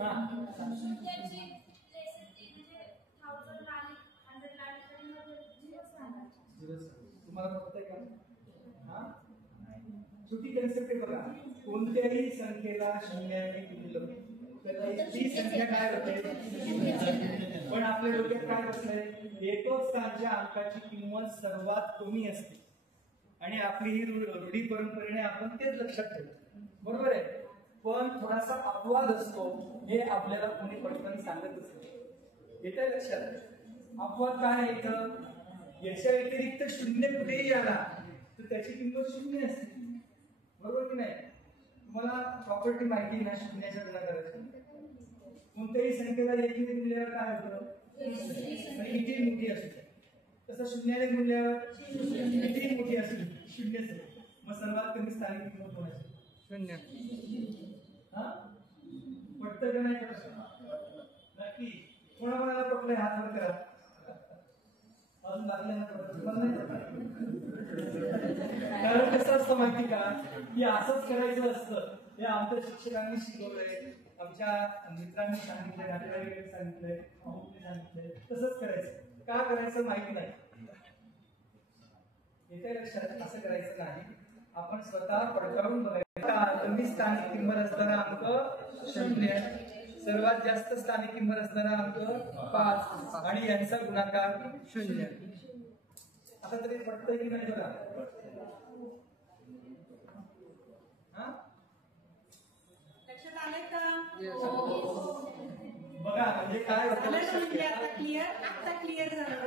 हा तुम्हाला पटतंय का हा छोटी कन्सेप्ट आहे बघा कोणत्याही संख्येला शून्याने गुणलं तर ती संख्या काय होते पण आपल्या डोक्यात काय बसलंय एकच स्थानच्या अंकाची किंमत सर्वात कमी असते आणि आपली ही रूढी परंपरेने आपण तेच लक्षात ठेवतो बरोबर आहे पण थोडासा अपवाद असतो हे आपल्याला कोणी पटकन सांगतच नाही येते लक्षात अपवाद काय आहे इथं याच्या व्यतिरिक्त शून्य कुठेही आला तर त्याची किंमत शून्य असते बरोबर की नाही तुम्हाला प्रॉपर्टी माहिती ना शून्याच्या गुणाकाराची कोणत्याही संख्येला याची गुणल्यावर काय होतं किती मोठी असू शकते तसं शून्याने गुणल्यावर किती मोठी असू शकते शून्यच मग सर्वात कमी स्थानिक किंमत कोणाची शून्य हा पटतं का नाही पटत नक्की कोणाकोणाला पटलंय हात वर करा अजून बाकीला कारण कसं असतं माहिती का की असंच करायचं असतं हे आमच्या शिक्षकांनी शिकवलंय आमच्या मित्रांनी सांगितलंय नातेवाईकांनी सांगितलंय अमुकने सांगितलंय तसंच करायचं का करायचं माहिती नाही येत्या लक्षात असं करायचं नाही आपण स्वतः पडताळून बघायचं कमी स्थानिक किंमत असणारा अंक 0 सर्वात जास्त स्थानिक किंमत असणारा अंक 5 आणि यांचा गुणाकार 0 आता तरी पटतंय की नाही बघा लक्षात आलंय का बघा म्हणजे काय होतं आता क्लिअर झालं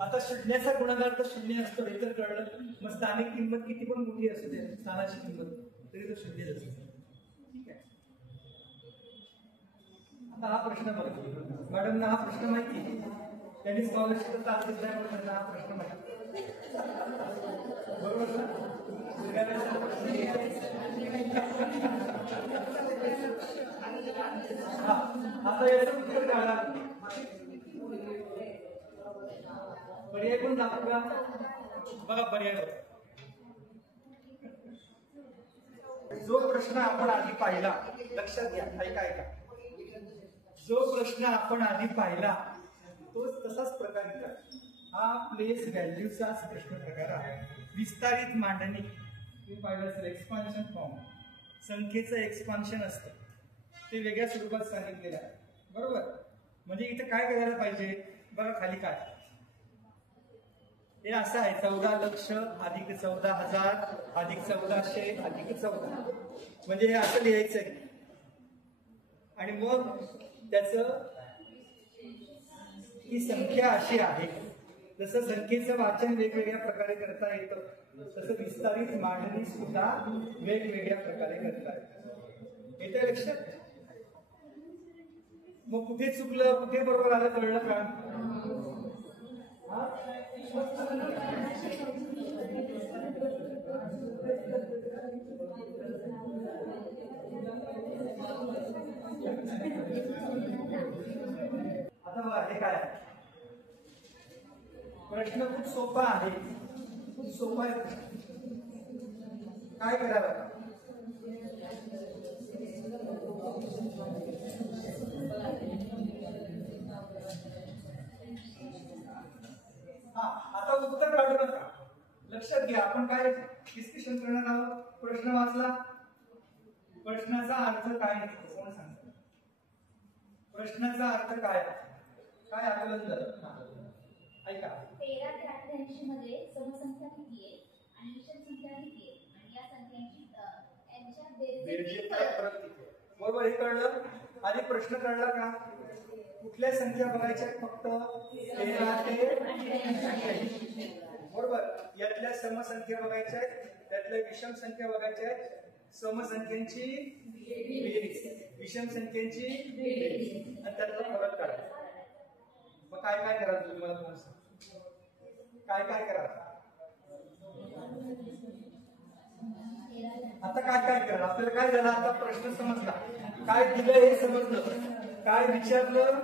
आता शून्याचा गुणाकार तर 0 असतो हे तर कळलं मग स्थानिक किंमत किती पण मोठी असू दे स्थानाची किंमत तरी तो 0 असतो ठीक आहे आता हा प्रश्न बघा मॅडमना हा प्रश्न माहिती त्यांनी स्कॉलरशिप चालू त्यांना हा प्रश्न माहिती बरोबर हा आता याचं उत्तर काढा पर्याय कोण दाखवू का बघा पर्याय जो प्रश्न आपण आधी पाहिला लक्षात घ्या ऐका जो प्रश्न आपण आधी पाहिला तोच तसाच प्रकार इथं हा प्लेस व्हॅल्यूचाच प्रश्न प्रकार आहे विस्तारित मांडणी हे पाहिलं असेल एक्सपान्शन फॉर्म संख्येचं एक्सपान्शन असतं ते वेगळ्या स्वरूपात सांगितलेलं आहे बरोबर म्हणजे इथं काय करायला पाहिजे बघा खाली काय हे असं आहे 14 लक्ष अधिक 14,000 अधिक 1400 अधिक 14 म्हणजे हे असं लिहायचं आहे आणि मग त्याचं ही संख्या अशी आहे जसं संख्येचं वाचन वेगवेगळ्या प्रकारे करता येतं तसं विस्तारित मांडणी सुद्धा वेगवेगळ्या प्रकारे करता येतं येतं लक्षात मग कुठे चुकलं कुठे बरोबर आलं कळलं का आता बघा हे काय प्रश्न खूप सोपा आहे खूप सोपा आहे काय करावं हा आता उत्तर काढू नका लक्षात घ्या आपण काय डिस्कशन करणार आहोत प्रश्न वाचला प्रश्नाचा अर्थ काय कोण सांगतो प्रश्नाचा अर्थ काय काय आकलन झालं ऐका 13 ते 88 मध्ये समसंख्या किती आहे आणि विषम संख्या किती आहे आणि या संख्यांची यांच्या बेरजेचा फरक किती आहे बरोबर हे कळलं आधी प्रश्न कळला का कुठल्या संख्या बघायच्या फक्त 13 ते 88 बरोबर यातल्या समसंख्या बघायच्या त्यातल्या विषम संख्या बघायच्या समसंख्यांची बेरीज विषम संख्यांची बेरीज आणि त्यातला फरक काढायचा मग काय काय करायचं तुम्ही मला तुम्हाला काय काय करायचं आता काय काय करा आपल्याला काय झालं आता प्रश्न समजला काय दिलं हे समजलं काय विचारलं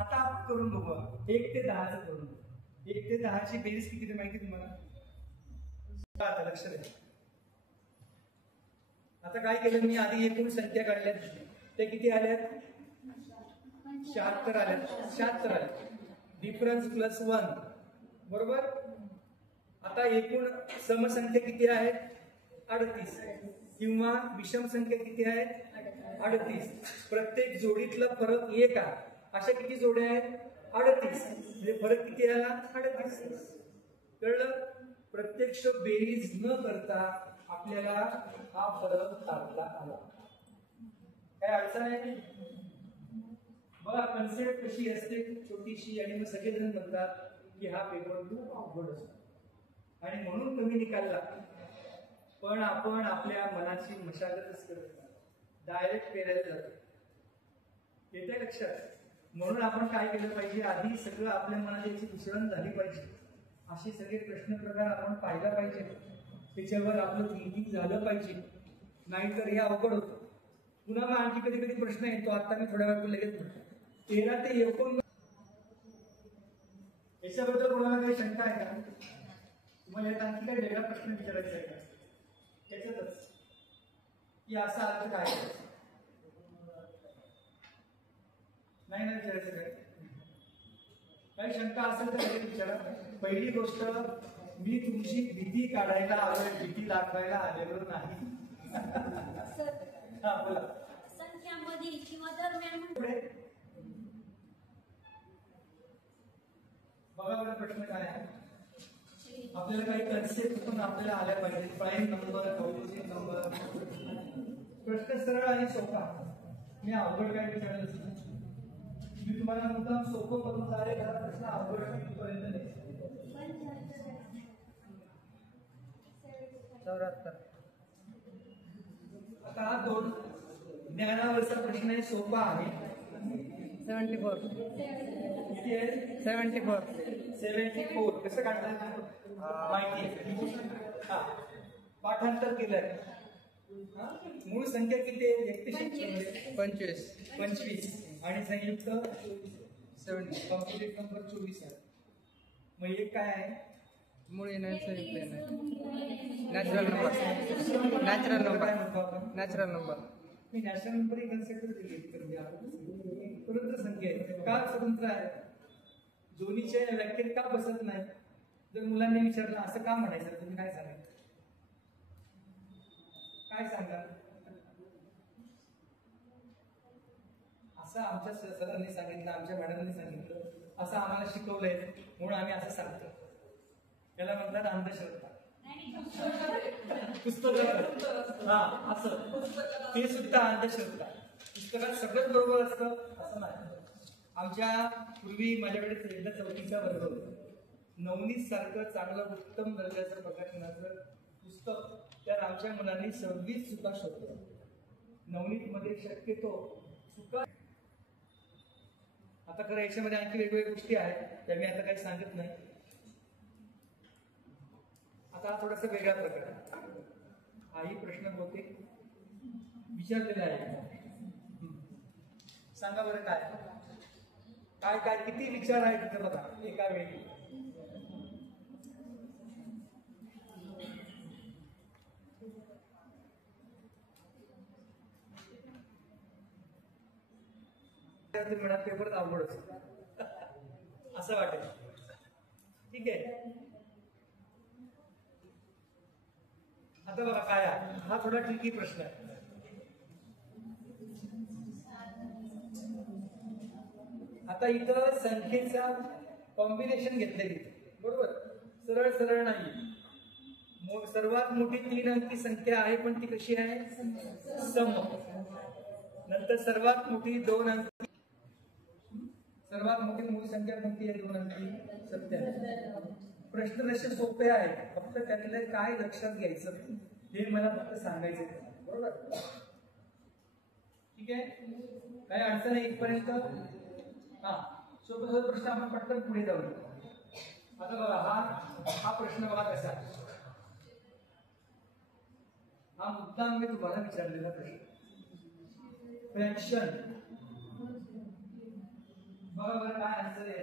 आता आपण करून बघू 1 ते 10 करून 1 ते 10 ची बेरीज किती ते माहिती तुम्हाला आता लक्ष द्या आता काय केलं मी आधी एकूण संख्या काढल्यात ते किती आल्यात 76 आल्यात डिफरन्स प्लस 1 बरोबर आता एकूण समसंख्या किती आहेत 38 किंवा विषम संख्या किती आहेत 38 प्रत्येक जोडीतला फरक 1 आहे अशा किती जोड्या आहेत 38 म्हणजे फरक किती आला 38 कळलं प्रत्यक्ष बेरीज न करता आपल्याला हा फरक काढता आला काय अडचण आहे बघा कन्सेप्ट कशी असते छोटीशी आणि मग सगळेजण म्हणतात की हा पेपर खूप अवघड असतो आणि म्हणून कमी निकाल पण आपण आपल्या मनाची मशागतच करत नाही डायरेक्ट पेरायला जातो येते लक्षात म्हणून आपण काय केलं पाहिजे आधी सगळं आपल्या मनात याची मिश्रण झाली पाहिजे असे सगळे प्रश्न प्रकार आपण पाहिला पाहिजे त्याच्यावर आपलं थिंकिंग झालं पाहिजे नाहीतर हे अवघड होतं पुन्हा मग आणखी कधी कधी प्रश्न येतो आता मी थोड्या वेळ लगेच म्हणतो 13 ते 19 याच्याबद्दल कोणाला काही शंका आहे का तुम्हाला यात आणखी काही वेगळा प्रश्न विचारायचा आहे का त्याच्यातच की असा अर्थ काय नाही नाही विचारायचं काय काही शंका असेल तर लगेच विचारा पहिली गोष्ट मी तुमची भीती काढायला आलोय भीती दाखवायला आलेलो नाही हा बोला संख्यामध्ये किंवा दरम्यान पुढे बघा बरं प्रश्न काय आहे आपल्याला काही कन्सेप्ट पण आपल्याला आल्या पाहिजे प्राईम नंबर पॉझिटिव्ह नंबर प्रश्न सरळ आणि सोपा मी अवघड काय विचारलं असतं मी तुम्हाला मुद्दाम सोपं करून चालेल हा प्रश्न अवघड पर्यंत नाही 74 आता हा 2 ज्ञानावरचा प्रश्न आहे सोपा आहे 74 किती आहे 74 74 कसं काढताय माहिती आहे हा पाठांतर केलंय मूळ संख्या किती आहे 25 आणि संयुक्त 70 कॉम्प्लिट नंबर 24 आहे मग एक काय आहे मुळे नॅचरल नंबर काय म्हणतो आपण नॅचरल नंबर मी नॅशनल नंबर ही कन्सेप्ट दिली स्वतंत्र संख्या आहे का स्वतंत्र आहे दोन्हीच्या व्याख्येत का बसत नाही जर मुलांनी विचारलं असं का म्हणायचं तुम्ही काय सांगाल काय सांगाल असं आमच्या सरांनी सांगितलं आमच्या मॅडमनी सांगितलं असं आम्हाला शिकवलंय म्हणून आम्ही असं सांगतो याला म्हणतात अंधश्रद्धा पुस्तक हा असं ते सुद्धा अंधश्रद्धा पुस्तकात सगळंच बरोबर असतं असं नाही आमच्या पूर्वी माझ्याकडे एकदा 4थीचा वर्ग होता नवनीत सारखं चांगलं उत्तम दर्जाचं प्रकाशनाचं पुस्तक त्यात आमच्या मुलांनी 26 चुका शोधल्या नवनीत मध्ये शक्यतो चुका आता खरं याच्यामध्ये आणखी वेगवेगळ्या गोष्टी आहेत त्या मी आता काही सांगत नाही आता थोडासा वेगळा प्रकार हाही प्रश्न बहुतेक विचारलेला आहे सांगा बरं काय काय काय किती विचार आहेत तिथे बघा एका वेळी मिळणार पेपर अवघड असं वाटेल ठीक आहे आता बघा काय आहे हा थोडा ट्रिकी प्रश्न आहे आता इथं संख्येचा कॉम्बिनेशन घेतलेली बरोबर सरळ सरळ नाही सर्वात मोठी 3 अंकी संख्या आहे पण ती कशी आहे सम नंतर सर्वात मोठी 2 अंकी सर्वात मोठी मूळ संख्या कोणती आहे 2 अंकी 77 प्रश्न तसे सोपे आहेत फक्त त्यातले काय लक्षात घ्यायचं हे मला फक्त सांगायचं बरोबर ठीक आहे काय अडचण आहे इथपर्यंत हा सोपे प्रश्न आपण पटकन पुढे जाऊ आता बघा हा प्रश्न बघा कसा हा मुद्दाम मी तुम्हाला विचारलेला प्रश्न. फ्रॅक्शन बघा बरं काय आन्सर आहे.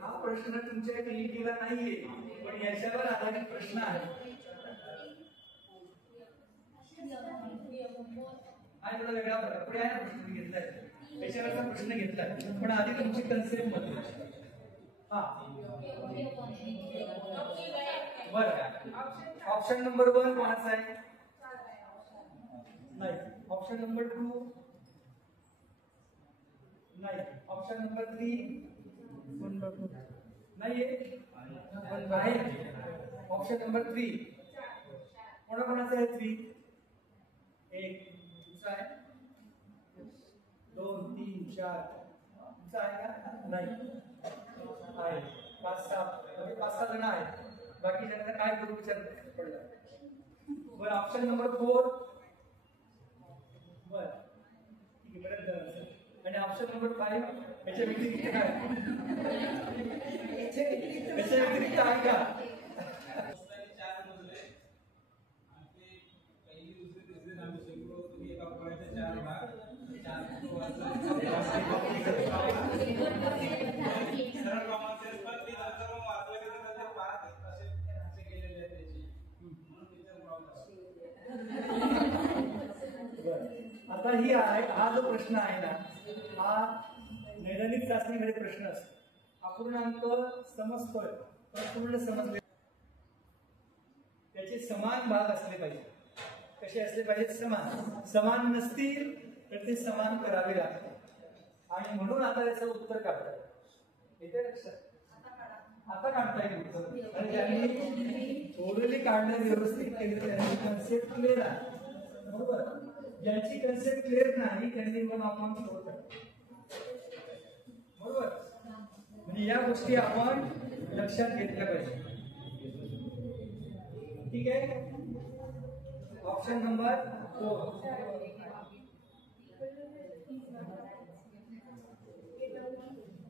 हा प्रश्न तुमच्या क्लिनिकला नाहीये, पण याच्यावर आधारित प्रश्न आहे. हा थोडा वेगळा प्रकार पुढे आहे ना प्रश्न घेतलाय त्याच्यावरचा प्रश्न घेतलाय, पण आधी तुमची कन्सेप्ट मध्ये. हा बरं, ऑप्शन नंबर 1 कोणाचा आहे? नाही. ऑप्शन नंबर 2 नाही. ऑप्शन नंबर 3 नाहीये. ऑप्शन नंबर 3 कोणाकोणाचा आहे? 3 1 तुमचा आहे, 2 3 4 तुमचा आहे का? नाही आहे. 5-6 जण आहेत. बाकी जणांना काय करू विचार पडला. बरं ऑप्शन नंबर 4 बर ठीक आहे बरं झालं. आणि ऑप्शन नंबर 5 याच्या व्यतिरिक्त काय? याच्या व्यतिरिक्त आहे का? आता ही आहे, हा जो प्रश्न आहे ना, हा नैदानिक चाचणीमध्ये प्रश्न असतो. अपूर्णांक समजतोय पण पूर्ण समजले, त्याचे समान भाग असले पाहिजे. कसे असले पाहिजे? समान. समान नसतील तर ते समान करावे लागतात. आणि म्हणून आता त्याचं उत्तर काढतात. येते लक्षात? आता काढता येईल उत्तर. आणि ज्यांनी थोडे काढणं व्यवस्थित केलं त्यांनी कन्सेप्ट क्लिअर आहे. बरोबर. ज्यांची कन्सेप्ट क्लिअर नाही त्यांनी पण आपण सोडतात. बरोबर. म्हणजे या गोष्टी आपण लक्षात घेतल्या पाहिजे. ठीक आहे. ऑप्शन नंबर 4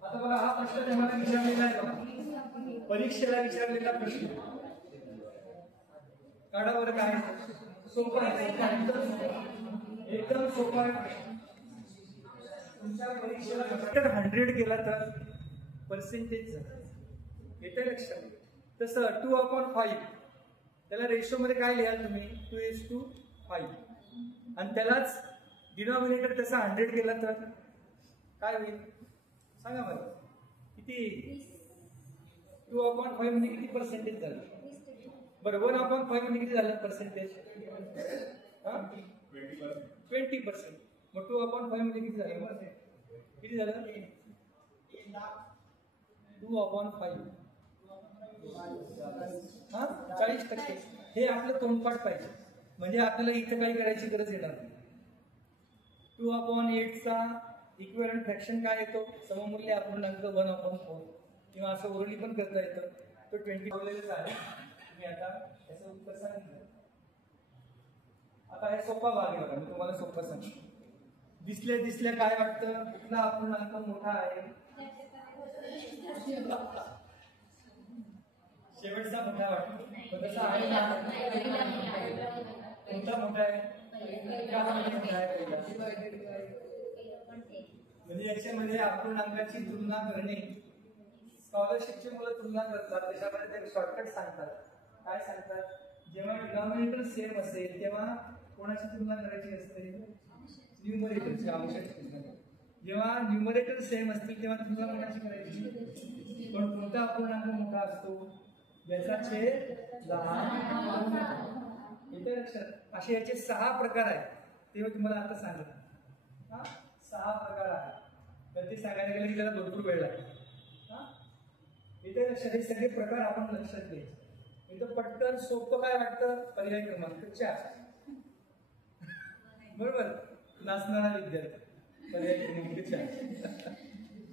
आता बघा, हा प्रश्न तुम्हाला विचारलेला आहे बघा, परीक्षेला विचारलेला प्रश्न. काढा बरं काय. सोपा आहे, एकदम सोपा आहे प्रश्न. तुमच्या परीक्षेला 100 केला तर पर्सेंटेज येते लक्षात. तसं 2/5 त्याला रेशो मध्ये काय लिहाल तुम्ही? 2:5. आणि त्यालाच डिनॉमिनेटर त्याचा 100 केला तर काय होईल सांगा मला. किती? 2/5 म्हणजे किती पर्सेंटेज झालं? बरं 1/5 म्हणजे किती झालं पर्सेंटेज? 20%. मग 2/5 म्हणजे किती झालं? किती झालं? 2/5 हा 40%. हे आपलं तोंडपाठ पाहिजे, म्हणजे आपल्याला इथं काही करायची गरज येणार नाही. 2/8 चा इक्विव्हॅलंट फ्रॅक्शन काय येतो? सममूल्य अपूर्णांक 1/4 किंवा असं ओरली पण करता येतं. तो 20 बोललेलंच आहे. मी आता याचं उत्तर सांगितलं. आता हे सोपा भाग आहे बघा, मी तुम्हाला सोपं सांगतो. दिसल्या काय वाटतं? कुठला अपूर्णांक मोठा आहे? शेवटचा मोठा वाटतो. पण तसा आहे ना, कोणता मोठा आहे? मोठा आहे म्हणजे याच्यामध्ये अपूर्णांकाची तुलना करणे. स्कॉलरशिपची मुलं तुलना करतात, त्याच्यामध्ये ते शॉर्टकट सांगतात. काय सांगतात? जेव्हा डिनॉमिनेटर सेम असेल तेव्हा कोणाची तुलना करायची असते? न्यूमरेटरची. आवश्यक. जेव्हा न्यूमरेटर सेम असतील तेव्हा तुलना कोणाची करायची? पण कोणता अपूर्णांक मोठा असतो? ज्याचा छेद लहान. येते लक्षात? असे याचे 6 प्रकार आहेत. ते मी तुम्हाला आता सांगितलं. 6 प्रकार आहेत. तर ते सांगायला गेलं की त्याला भरपूर वेळ लागतो. इथे लक्षात हे सगळे प्रकार आपण लक्षात घ्यायचे. इथं पटकन सोपं काय वाटतं? पर्याय क्रमांक 4. बरोबर. नाचणारा विद्यार्थी पर्याय क्रमांक 4.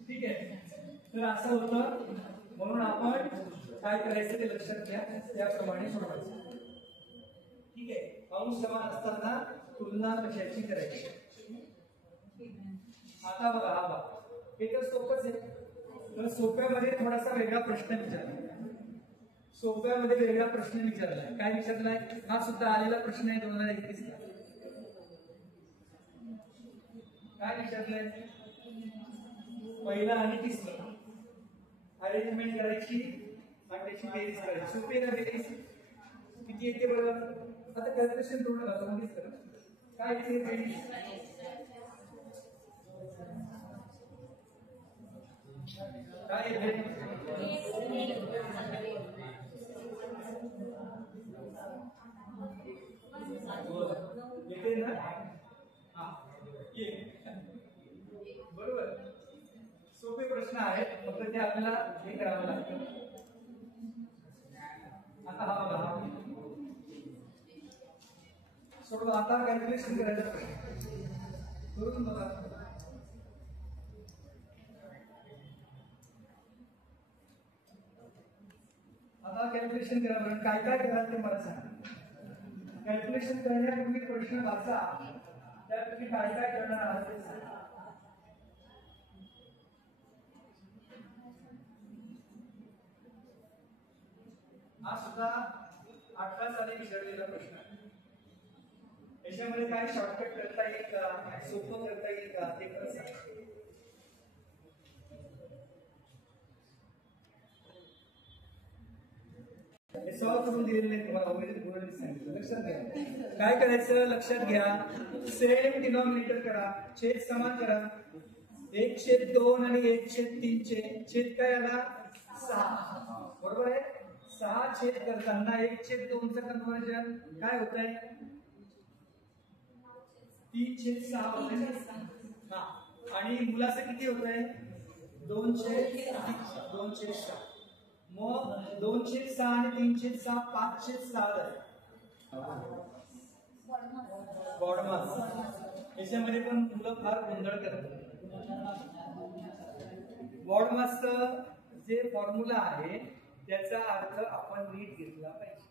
ठीक आहे. तर असं होतं. म्हणून आपण काय करायचं ते लक्षात घ्या, त्याप्रमाणे सोडवायचं. ठीक आहे. अंश समान असताना तुलना कशाची करायची? आता बघा हा बघा हे तर सोपंच आहे. तर सोप्यामध्ये थोडासा वेगळा प्रश्न विचारला. सोप्यामध्ये वेगळा प्रश्न विचारलाय. काय विचारलाय? हा सुद्धा आलेला प्रश्न आहे 2021 ला. काय विचारलंय? पहिला आणि तिसरा अरेंजमेंट करायची आणि त्याची बेरीज करायची. सोपी ना बेरीज? किती येते बरोबर? आता कॅल्क्युलेशन थोडं घालून करा. काय येते बेरीज? काय येते? येते ना? हा ये बरोबर. सोपे प्रश्न आहेत, फक्त ते आपल्याला हे करावं लागतं. आता हा बघा हा सोडवा. आता कॅल्क्युलेशन करायचं करून बघा. आता कॅल्क्युलेशन करा बरं. काय काय कराल ते मला सांगा. कॅल्क्युलेशन करण्यापूर्वी प्रश्न वाचा, त्यात तुम्ही काय काय करणार आहात ते सांगा. हा सुद्धा 18 साली विचारलेला प्रश्न आहे. याच्यामध्ये काय शॉर्टकट करता येईल का, सोपं करता येईल का ते पण सांगा. हे सॉल्व करून दिलेले नाही तुम्हाला, उमेदवार गुरुजींनी सांगितलं. लक्षात घ्या काय करायचं. लक्षात घ्या सेम डिनॉमिनेटर करा, छेद समान करा. 1/2 आणि 1/3 चे छेद काय आला 6 बरोबर आहे. 6 छेद करताना 1/2 चं कन्वर्जन काय होत आहे 3/6 होत आहे. हा आणि मुलाचं किती होत आहे 2/6. मग 2/6 आणि 3/6 5/6 आहे. बॉडमास याच्यामध्ये पण मुलं फार गोंधळ करतात. बॉडमासचं जे फॉर्म्युला आहे त्याचा अर्थ आपण नीट घेतला पाहिजे.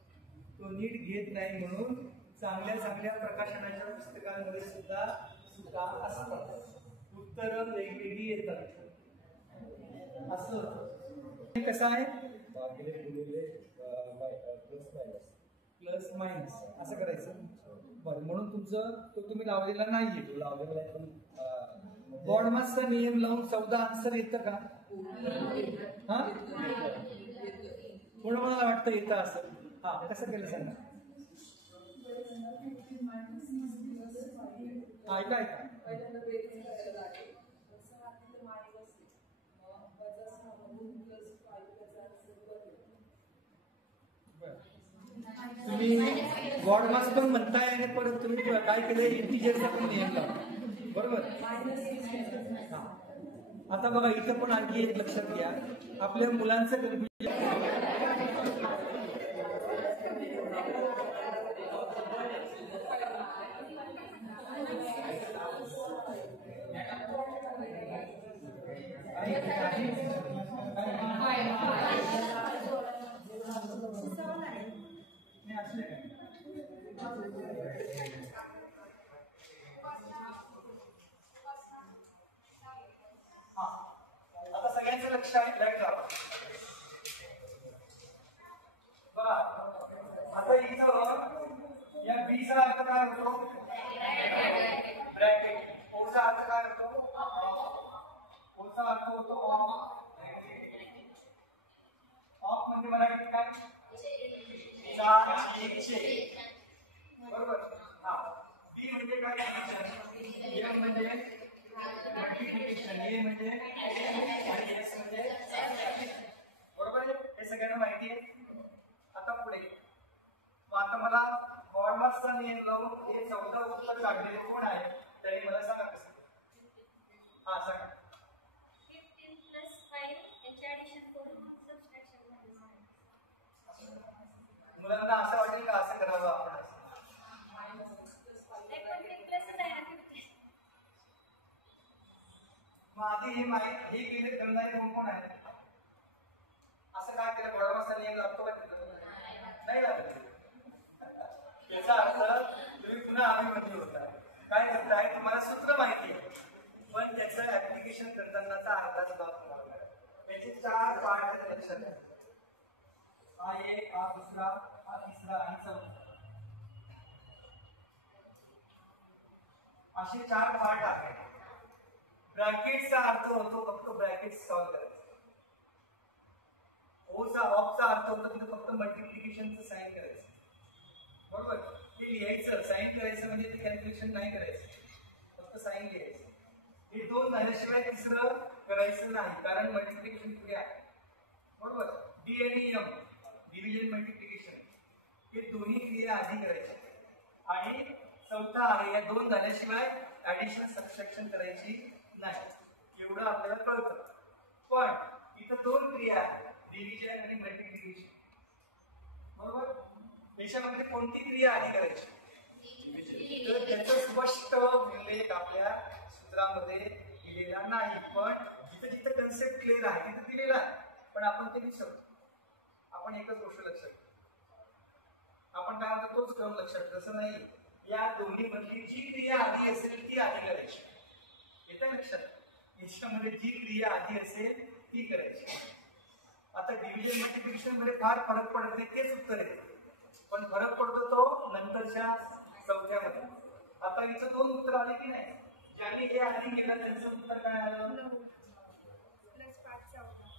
तो नीट घेत नाही म्हणून चांगल्या चांगल्या प्रकाशनाच्या पुस्तकांमध्ये सुद्धा चुका असतात, उत्तरं वेगवेगळी येतात. असं कसं आहे प्लस मायनस असं करायचं. बरं म्हणून तुमचं तो तुम्ही लावलेला नाहीये. लावलेला आहे पण बॉडमासचा नियम लावून 14 आन्सर येतं का? हा कोण मला वाटतं येतं असं. हा कसं केलं सांगा. ऐका ऐका तुम्ही बॉडमास पण म्हणताय आणि परत तुम्ही काय केलं इंटिजरचा पण नियम लावला बरोबर. आता बघा इथं पण आणखी एक लक्षात घ्या. आपल्या मुलांचं कन्फ्युजन आता सगळ्यांचं लक्ष आहे लाईट लावा. बघा आता इथं या बीचा अर्थ काय होतो ब्रॅकेट. ओचा अर्थ काय होतो ओचा अर्थ होतो ऑफ म्हणजे मराठीत काय बरोबर. हा बी म्हणजे काय एम म्हणजे मल्टिप्लिकेशन, ए म्हणजे आणि एक्स म्हणजे बरोबर आहे. हे सगळ्यांना माहिती आहे. आता पुढे आता मला बॉडमासचा नियम लावून हे 14 उत्तर काढलेले कोण आहे तरी मला सांगा कसं. हा सांगा. 15 + 5 याची ऍडिशन करून सबट्रॅक्शन मध्ये मुलांना असं वाटेल का असं करावं आपण. मग आधी हे माहिती हे केले करणारे कोण आहे असं काय केलं. बॉडमासचा नियम लागतो का नाही लागत. याचा अर्थ तुम्ही पुन्हा आम्ही म्हणतो होता काय करताय तुम्हाला सूत्र माहिती आहे पण त्याचं मल्टिप्लिकेशन करतानाचा अर्धाच भाग तुम्हाला करायचा. याचे 4 पार्ट लक्षात घ्या. हा एक, हा दुसरा, हा तिसरा आणि चौथा, असे 4 पार्ट आहेत. ब्रॅकेटचा अर्थ होतो फक्त ब्रॅकेट सॉल्व्ह करायचं. ऑफचा अर्थ होतो तिथे फक्त मल्टिप्लिकेशनचं साइन करायचं. बरोबर, ते लिहायचं, साइन करायचं म्हणजे ते कॅल्क्युलेशन नाही करायचं, फक्त साइन लिहायचं. हे 2 झाल्याशिवाय तिसरं करायचं नाही, कारण मल्टिप्लिकेशन पुढे आहे. बरोबर, डी आणि एम, डिव्हिजन मल्टिप्लिकेशन, हे दोन्ही क्रिया आधी करायची. आणि चौथा आहे, या 2 झाल्याशिवाय ऍडिशन सबट्रॅक्शन करायची नाही, एवढं आपल्याला कळतं. पण इथं 2 क्रिया आहेत, डिव्हिजन आणि मल्टिप्लिकेशन. बरोबर, याच्यामध्ये कोणती क्रिया आधी करायची? तर त्याचा स्पष्ट उल्लेख आपल्या सूत्रामध्ये दिलेला नाही, पण जिथं जिथं कन्सेप्ट क्लिअर आहे तिथं दिलेला आहे, पण आपण ते विसरतो. आपण एकच गोष्ट लक्षात ठेवतो, आपण काय म्हणतो तोच क्रम लक्षात. तसं नाही, या दोन्ही मधली जी क्रिया आधी असेल ती आधी करायची. येतं लक्षात? याच्यामध्ये जी क्रिया आधी असेल ती करायची. आता डिव्हिजन मल्टिप्लिकेशन मध्ये फार फरक पडत नाही, तेच उत्तर येते, पण फरक पडतो तो नंतरच्या चौथ्यामध्ये. आता इथं 2 उत्तर आले की नाही? ज्यांनी हे आधी केलं त्यांचं उत्तर काय आलं?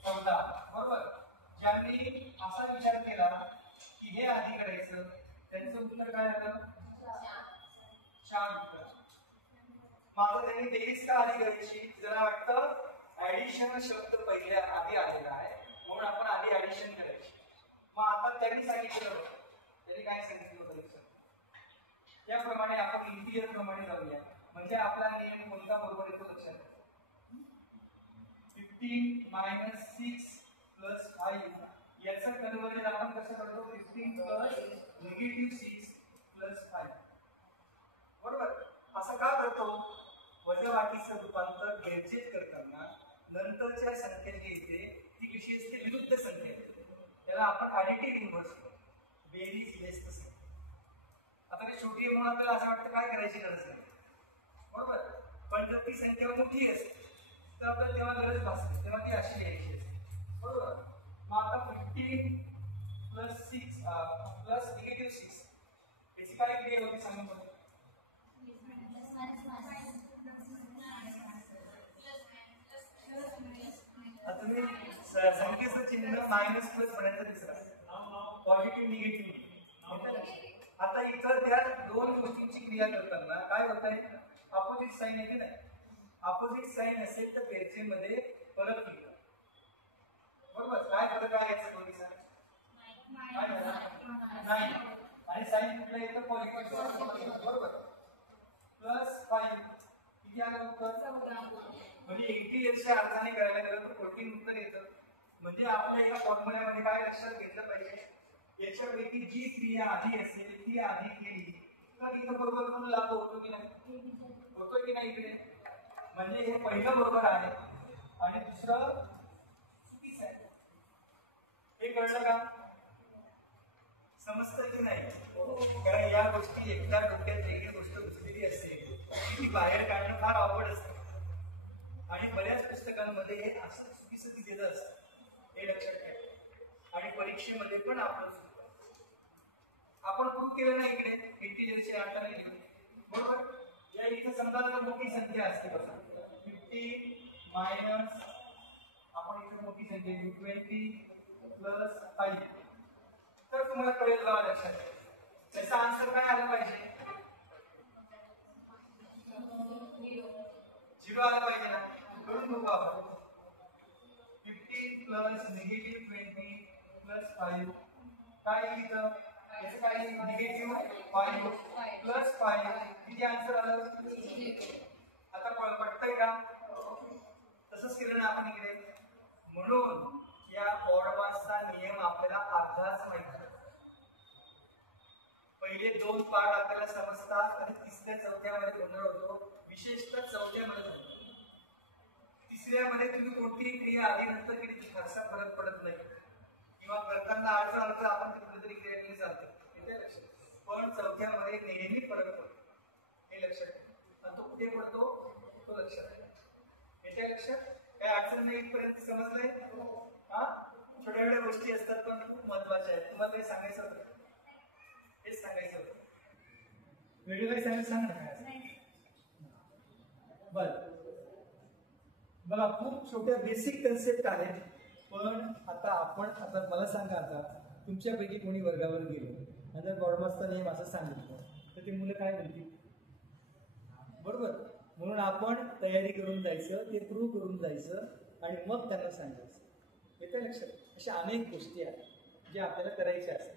14. बरोबर, ज्यांनी असा विचार केला की हे आधी करायचं त्यांचं उत्तर काय आलं? 4 उत्तर. माझं त्यांनी बेरीज का आधी करायची? जरा वाटतं ऍडिशन शब्द पहिल्या आधी आलेला आहे म्हणून आपण आधी ऍडिशन करायची. मग आता त्यांनी सांगितलं होतं, त्यांनी काय सांगितलं होतं? त्याप्रमाणे आपण इंटिजर प्रमाणे जाऊया, म्हणजे आपला नियम कोणता बरोबर येतो लक्षात. 15 - 6 + 5 याचं कन्व्हर्जन आपण कसं करतो? 15 + -6 + 5. बरोबर, असं का करतो? वजाबाकीचं रूपांतर बेरजेत करताना नंतरच्या संख्या जी येते ती कशी असते? विरुद्ध संख्या. त्याला आपण ॲडिटिव्ह इन्व्हर्स करतो, बेरीज व्यस्त संख्या. आता ती छोटी म्हणून आपल्याला असं वाटतं काय करायची गरज नाही. बरोबर, पण जर ती संख्या मोठी असते तर आपल्याला तेव्हा गरज भासते, तेव्हा ती अशी यायची असते. बरोबर, मग आता 15 + 6 + -6 याची काय क्रिया होती सांगून बघा. आता तुम्ही संख्येचं चिन्ह मायनस प्लस बनायचं दिसला, पॉझिटिव्ह निगेटिव्ह. आता इतर त्या 2 गोष्टींची क्रिया करताना काय होत आहे? अपोजिट साइन येते नाही. अपोजिट साइन असेल तर बेरजेमध्ये फरक येतो. बरोबर, काय फरक आहे याचा दोन्हीचा? नाही, आणि साइन कुठला येतं? पॉझिटिव्ह. बरोबर, +5 किती आलं उत्तर? म्हणजे इंटिजरच्या अर्थाने करायला गेलं तर 14 उत्तर येतं. म्हणजे आपल्या एका फॉर्म्युल्यामध्ये काय लक्षात घेतलं पाहिजे? याच्यापैकी जी क्रिया आधी असेल ती आधी केली तर इथं बरोबर पण लागू होतो की नाही? होतोय की नाही इकडे? म्हणजे हे पहिलं बरोबर आहे आणि दुसरं चुकीचं आहे. हे कळलं का? समजतं की नाही? कारण या गोष्टी एकदा डोक्यात वेगळी गोष्ट घुसलेली असेल ती बाहेर काढणं फार अवघड असतं, आणि बऱ्याच पुस्तकांमध्ये हे असं चुकीचं दिलेलं असतं, हे लक्षात ठेवा. आणि परीक्षेमध्ये पण आपण प्रूव्ह केलं नाही इकडे इंटिजरच्या अर्थाने लिहून. बरोबर, या इथं समजा जर मोठी संख्या असते बघा 50 आपण इथे मोठी संख्या 20 + 5 तर तुम्हाला कळेल बघा लक्षात. त्याचा आन्सर काय आला पाहिजे? 0 आला पाहिजे ना. करून बघू आपण. 15 + -20 + 5 काय येईल इथं? याचं काय येईल? -5 + 5 किती आन्सर आलं? आता पटतंय का? तसंच केलं ना आपण इकडे. म्हणून या ऑडमासचा नियम आपल्याला अर्धाच माहिती आहे. पहिले 2 पार्ट आपल्याला समजतात आणि तिसऱ्या चौथ्यामध्ये गोंधळ होतो, विशेषतः चौथ्यामध्ये. तिसऱ्यामध्ये तुम्ही कोणतीही क्रिया आधी नंतर केली फारसा फरक पडत नाही, किंवा करताना अडचण आपण कुठेतरी क्रिया केली चालते, येते लक्षात. पण चौथ्यामध्ये नेहमी फरक पडतो, हे लक्षात. आणि तो कुठे पडतो तो लक्षात. येते लक्षात. शास्त्रज्ञ इथपर्यंत समजलंय? हा छोट्या छोट्या गोष्टी असतात पण खूप महत्वाच्या आहेत. तुम्हाला काही सांगायचं होतं? हेच सांगायचं होतं. वेगळं काही सांगायचं सांग ना काय असं. बर बघा खूप छोट्या बेसिक कन्सेप्ट आहेत पण आता मला सांगा आता तुमच्यापैकी कोणी वर्गावर गेलो आणि जर बॉडमास्टर हे असं सांगितलं तर ते मुलं काय म्हणतील? बरोबर. म्हणून आपण तयारी करून जायचं, ते प्रूव्ह करून जायचं आणि मग त्यांना सांगायचं. येतं लक्षात? अशा अनेक गोष्टी आहेत ज्या आपल्याला करायच्या असतात.